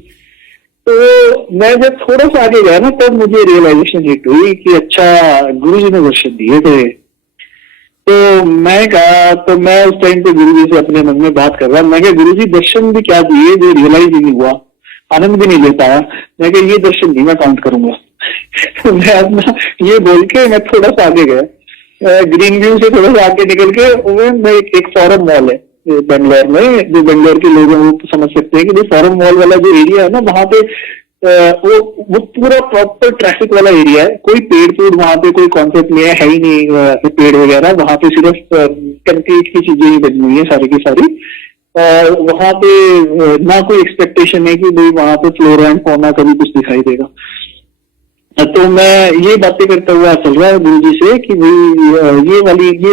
तो मैं जब थोड़ा सा आगे गया ना, तब मुझे रियलाइजेशन हिट हुई कि अच्छा गुरु जी ने दर्शन दिए थे। तो मैं उस टाइम पे गुरु जी से अपने मन में बात कर रहा, मैं क्या गुरु जी दर्शन भी क्या दिए जो रियलाइज ही नहीं हुआ, आनंद भी नहीं ले पाया। मैं क्या ये दर्शन नहीं मैं काउंट करूंगा। मैं अपना ये बोल के मैं थोड़ा सा आगे गया, ग्रीन व्यू से थोड़ा सा आगे निकल के मैं एक फॉरम मॉल है बेंगलोर में, जो बेंगलोर के लोग हैं वो समझ सकते हैं कि फॉरम मॉल वाला जो एरिया है ना, वहां पे वो पूरा प्रॉपर ट्रैफिक वाला एरिया है। कोई पेड़ वहां पे कोई कॉन्सेप्ट नहीं है ही नहीं पेड़ वगैरह, वहां पे सिर्फ कंक्रीट की चीजें ही बनी हुई है सारी की सारी। और वहां पे ना कोई एक्सपेक्टेशन है कि भाई वहां पे फ्लोरा एंड फौना कभी कुछ दिखाई देगा। तो मैं ये बातें करता हुआ चल रहा है गुरु जी से कि भाई ये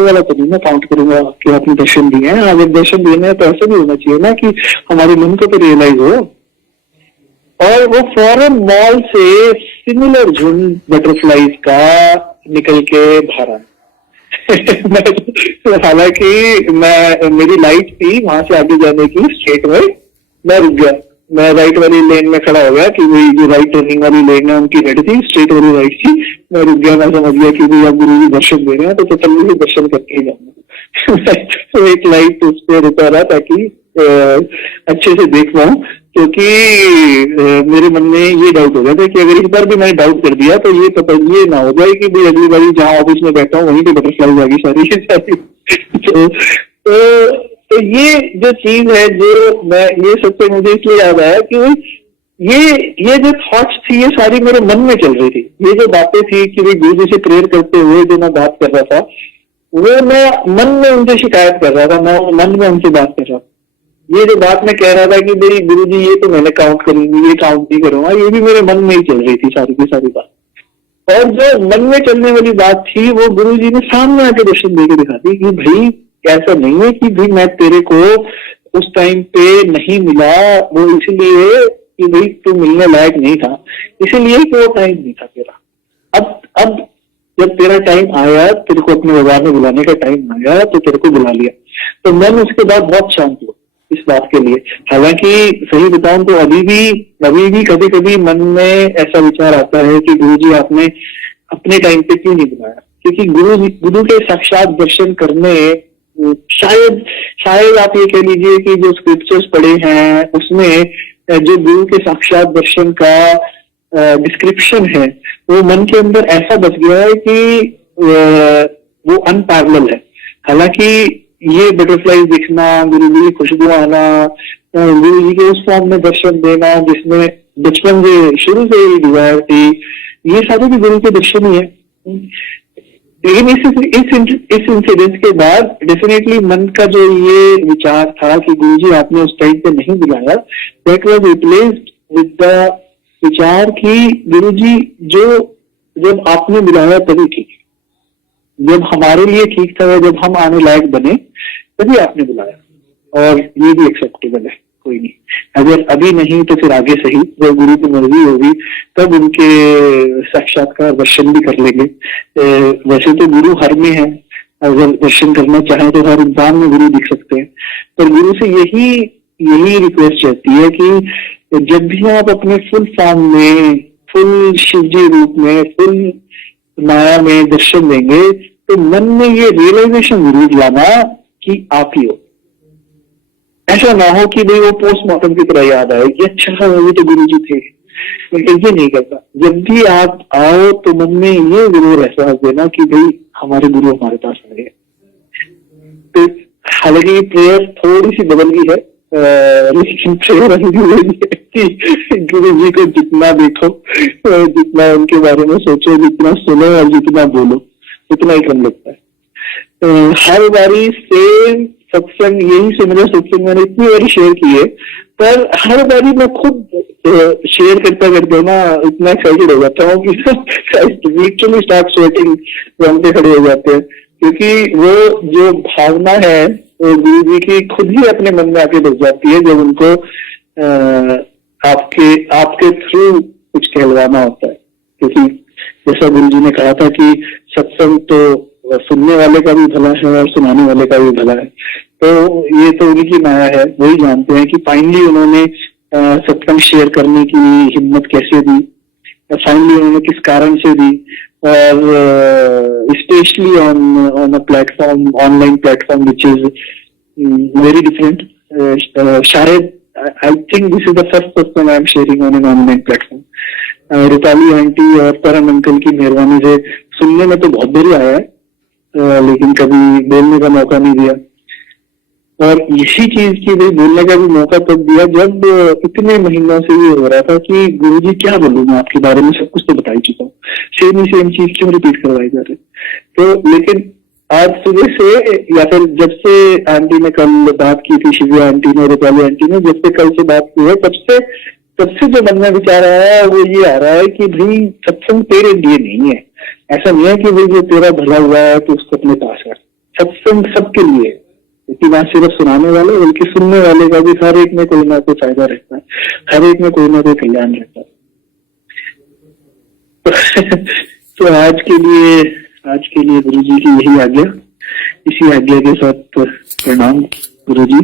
वाला तो नहीं मैं काउंट करूंगा कि आपने दर्शन दिए हैं। अगर दर्शन देने हैं तो ऐसा भी होना चाहिए ना कि हमारे मन को तो रियलाइज हो। और वो फॉरन मॉल से सिमिलर झुंड बटरफ्लाईज का निकल के बाहर आया। हालांकि मेरी लाइट थी वहां से आगे जाने की स्ट्रेट में, मैं रुक गया, मैं राइट वाली लेन में खड़ा हो गया कि भाई जो राइट टर्निंग वाली लेन है उनकी रेड थी, स्ट्रेट वाली राइट थी। मैं रुक गया, मैं समझ गया कि भाई अब गुरु जी दर्शन दे रहे हैं तो तसल्ली से दर्शन करके ही जाऊंगा। तो एक लाइट उस पर रुका रहा ताकि अच्छे से देख पाऊं, क्योंकि मेरे मन में ये डाउट हो गया था कि अगर इस बार भी मैंने डाउट कर दिया तो ये पता ये ना हो जाए कि भाई अगली बार जहाँ ऑफिस में बैठा हूँ वहीं पे बटरफ्लाई आ गई सारी सारी। तो ये जो चीज है, जो मैं ये सबसे मुझे इसलिए याद आया कि ये जो थॉट्स थी ये सारी मेरे मन में चल रही थी। ये जो बातें थी कि भाई गुरु जी से प्रेयर करते हुए जो मैं बात कर रहा था, वो मैं मन में उनसे शिकायत कर रहा था, मैं मन में उनसे बात कर रहा था। ये जो बात मैं कह रहा था कि भाई गुरु जी ये तो मैंने काउंट करूंगी, ये काउंट नहीं करूंगा, ये भी मेरे मन में ही चल रही थी सारी की सारी बात। और जो मन में चलने वाली बात थी वो गुरु जी ने सामने आके दर्शन देके दिखा दी कि भाई ऐसा नहीं है कि भाई मैं तेरे को उस टाइम पे नहीं मिला, वो इसलिए कि भाई तू मिलने लायक नहीं था, इसीलिए कि वो टाइम नहीं था तेरा। अब जब तेरा टाइम आया, तेरे को अपने व्यवहार में बुलाने का टाइम आया, तो तेरे को बुला लिया। तो मन उसके बाद बहुत शांत हुआ इस बात के लिए। हालांकि सही बताऊं तो अभी भी कभी कभी मन में ऐसा विचार आता है कि गुरुजी आपने अपने टाइम पे क्यों नहीं बुलाया, क्योंकि गुरु के साक्षात दर्शन करने, शायद आप ये कह लीजिए कि जो स्क्रिप्चर्स पढ़े हैं उसमें जो गुरु के साक्षात दर्शन का डिस्क्रिप्शन है वो मन के अंदर ऐसा बस गया है कि वो अनपैरेलल है। हालांकि ये बटरफ्लाई दिखना, गुरु जी की खुशबू आना, गुरु जी के उस फॉर्म में दर्शन देना जिसमें बचपन से शुरू से ही डिजायर थी, ये सारे भी गुरु के दर्शन ही है। लेकिन इस इंसिडेंट के बाद डेफिनेटली मन का जो ये विचार था कि गुरु जी आपने उस टाइम पे नहीं बुलाया, that was replaced with the विचार कि गुरु जी जो जब आपने बुलाया तभी ठीक, जब हमारे लिए ठीक था, जब हम आने लायक बने तभी आपने बुलाया, और ये भी एक्सेप्टेबल है, कोई नहीं। अगर अभी नहीं तो फिर आगे सही, जब गुरु की मर्जी होगी तब उनके साक्षात्कार दर्शन भी कर लेंगे। वैसे तो गुरु हर में है, अगर दर्शन करना चाहे तो हर इंसान में गुरु दिख सकते हैं, पर गुरु से यही रिक्वेस्ट रहती है कि जब भी आप अपने फुल फॉर्म में, फुल शिवजी रूप में, फुल माया में दर्शन देंगे तो मन में ये रियलाइजेशन जरूर लाना कि आप ही हो। ऐसा ना हो कि भाई वो पोस्टमार्टम की तरह याद आए कि अच्छा वो तो गुरु जी थे, लेकिन ये नहीं करता। जब भी आप आओ तो मन में ये जरूर एहसास देना कि भाई हमारे गुरु हमारे पास आ गए। तो हालांकि प्रेयर थोड़ी सी बदल गई है, लेकिन प्रेयर अभी वही है कि गुरु जी को जितना देखो, जितना उनके बारे में सोचो, जितना सुनो और जितना बोलो, उतना ही कम लगता है। हर बारी सेम सत्संग, यही सिमिलर सत्संग मैंने इतनी बारी शेयर की है, पर हर बारी मैं खुद शेयर करते ना इतना एक्साइटेड हो जाता हूँ कि लिटरली स्टार्ट स्वेटिंग, रोंगटे खड़े हो जाते हैं, क्योंकि वो जो भावना है वो गुरु जी की खुद ही अपने मन में आके बस जाती है जब उनको आपके थ्रू कुछ कहलवाना होता है। क्योंकि जैसा गुरु जी ने कहा था कि सत्संग तो सुनने वाले का भी भला है और सुनाने वाले का भी भला है, तो ये तो उन्हीं की माया है, वही जानते हैं कि फाइनली उन्होंने सत्संग शेयर करने की हिम्मत कैसे दी, फाइनली उन्होंने किस कारण से दी, और specially on a platform, online platform which is very different. शायद I think this is the first satsang I am sharing on an online platform. Rupali aunty और परम अंकल की मेहरबानी से सुनने में तो बहुत देरी आया है, लेकिन कभी बोलने का मौका नहीं दिया। और यही चीज की भाई बोलने का भी मौका तब दिया जब इतने महीनों से ये हो रहा था कि गुरुजी क्या बोलूं मैं आपके बारे में, सब कुछ तो बता ही चुका हूँ, सेम चीज क्यों रिपीट करवाई जा रही। तो लेकिन आज सुबह से, या फिर जब से आंटी ने कल बात की थी, शिव्या आंटी ने, रूपाली आंटी ने, जब से कल से बात की है, तब से जो मन में विचार आया है वो ये आ रहा है कि भाई सत्संग तेरे लिए नहीं है। ऐसा नहीं है कि भाई जो तेरा भला हुआ है तो उसको अपने पास रख। सत्संग सबके लिए है, क्योंकि ना सिर्फ सुनाने वाले बल्कि सुनने वाले का भी हर एक में कोई ना कोई फायदा रहता है, हर एक में कोई ना कोई कल्याण रहता है। तो आज के लिए गुरु जी की यही आज्ञा, इसी आज्ञा के साथ प्रणाम गुरु जी।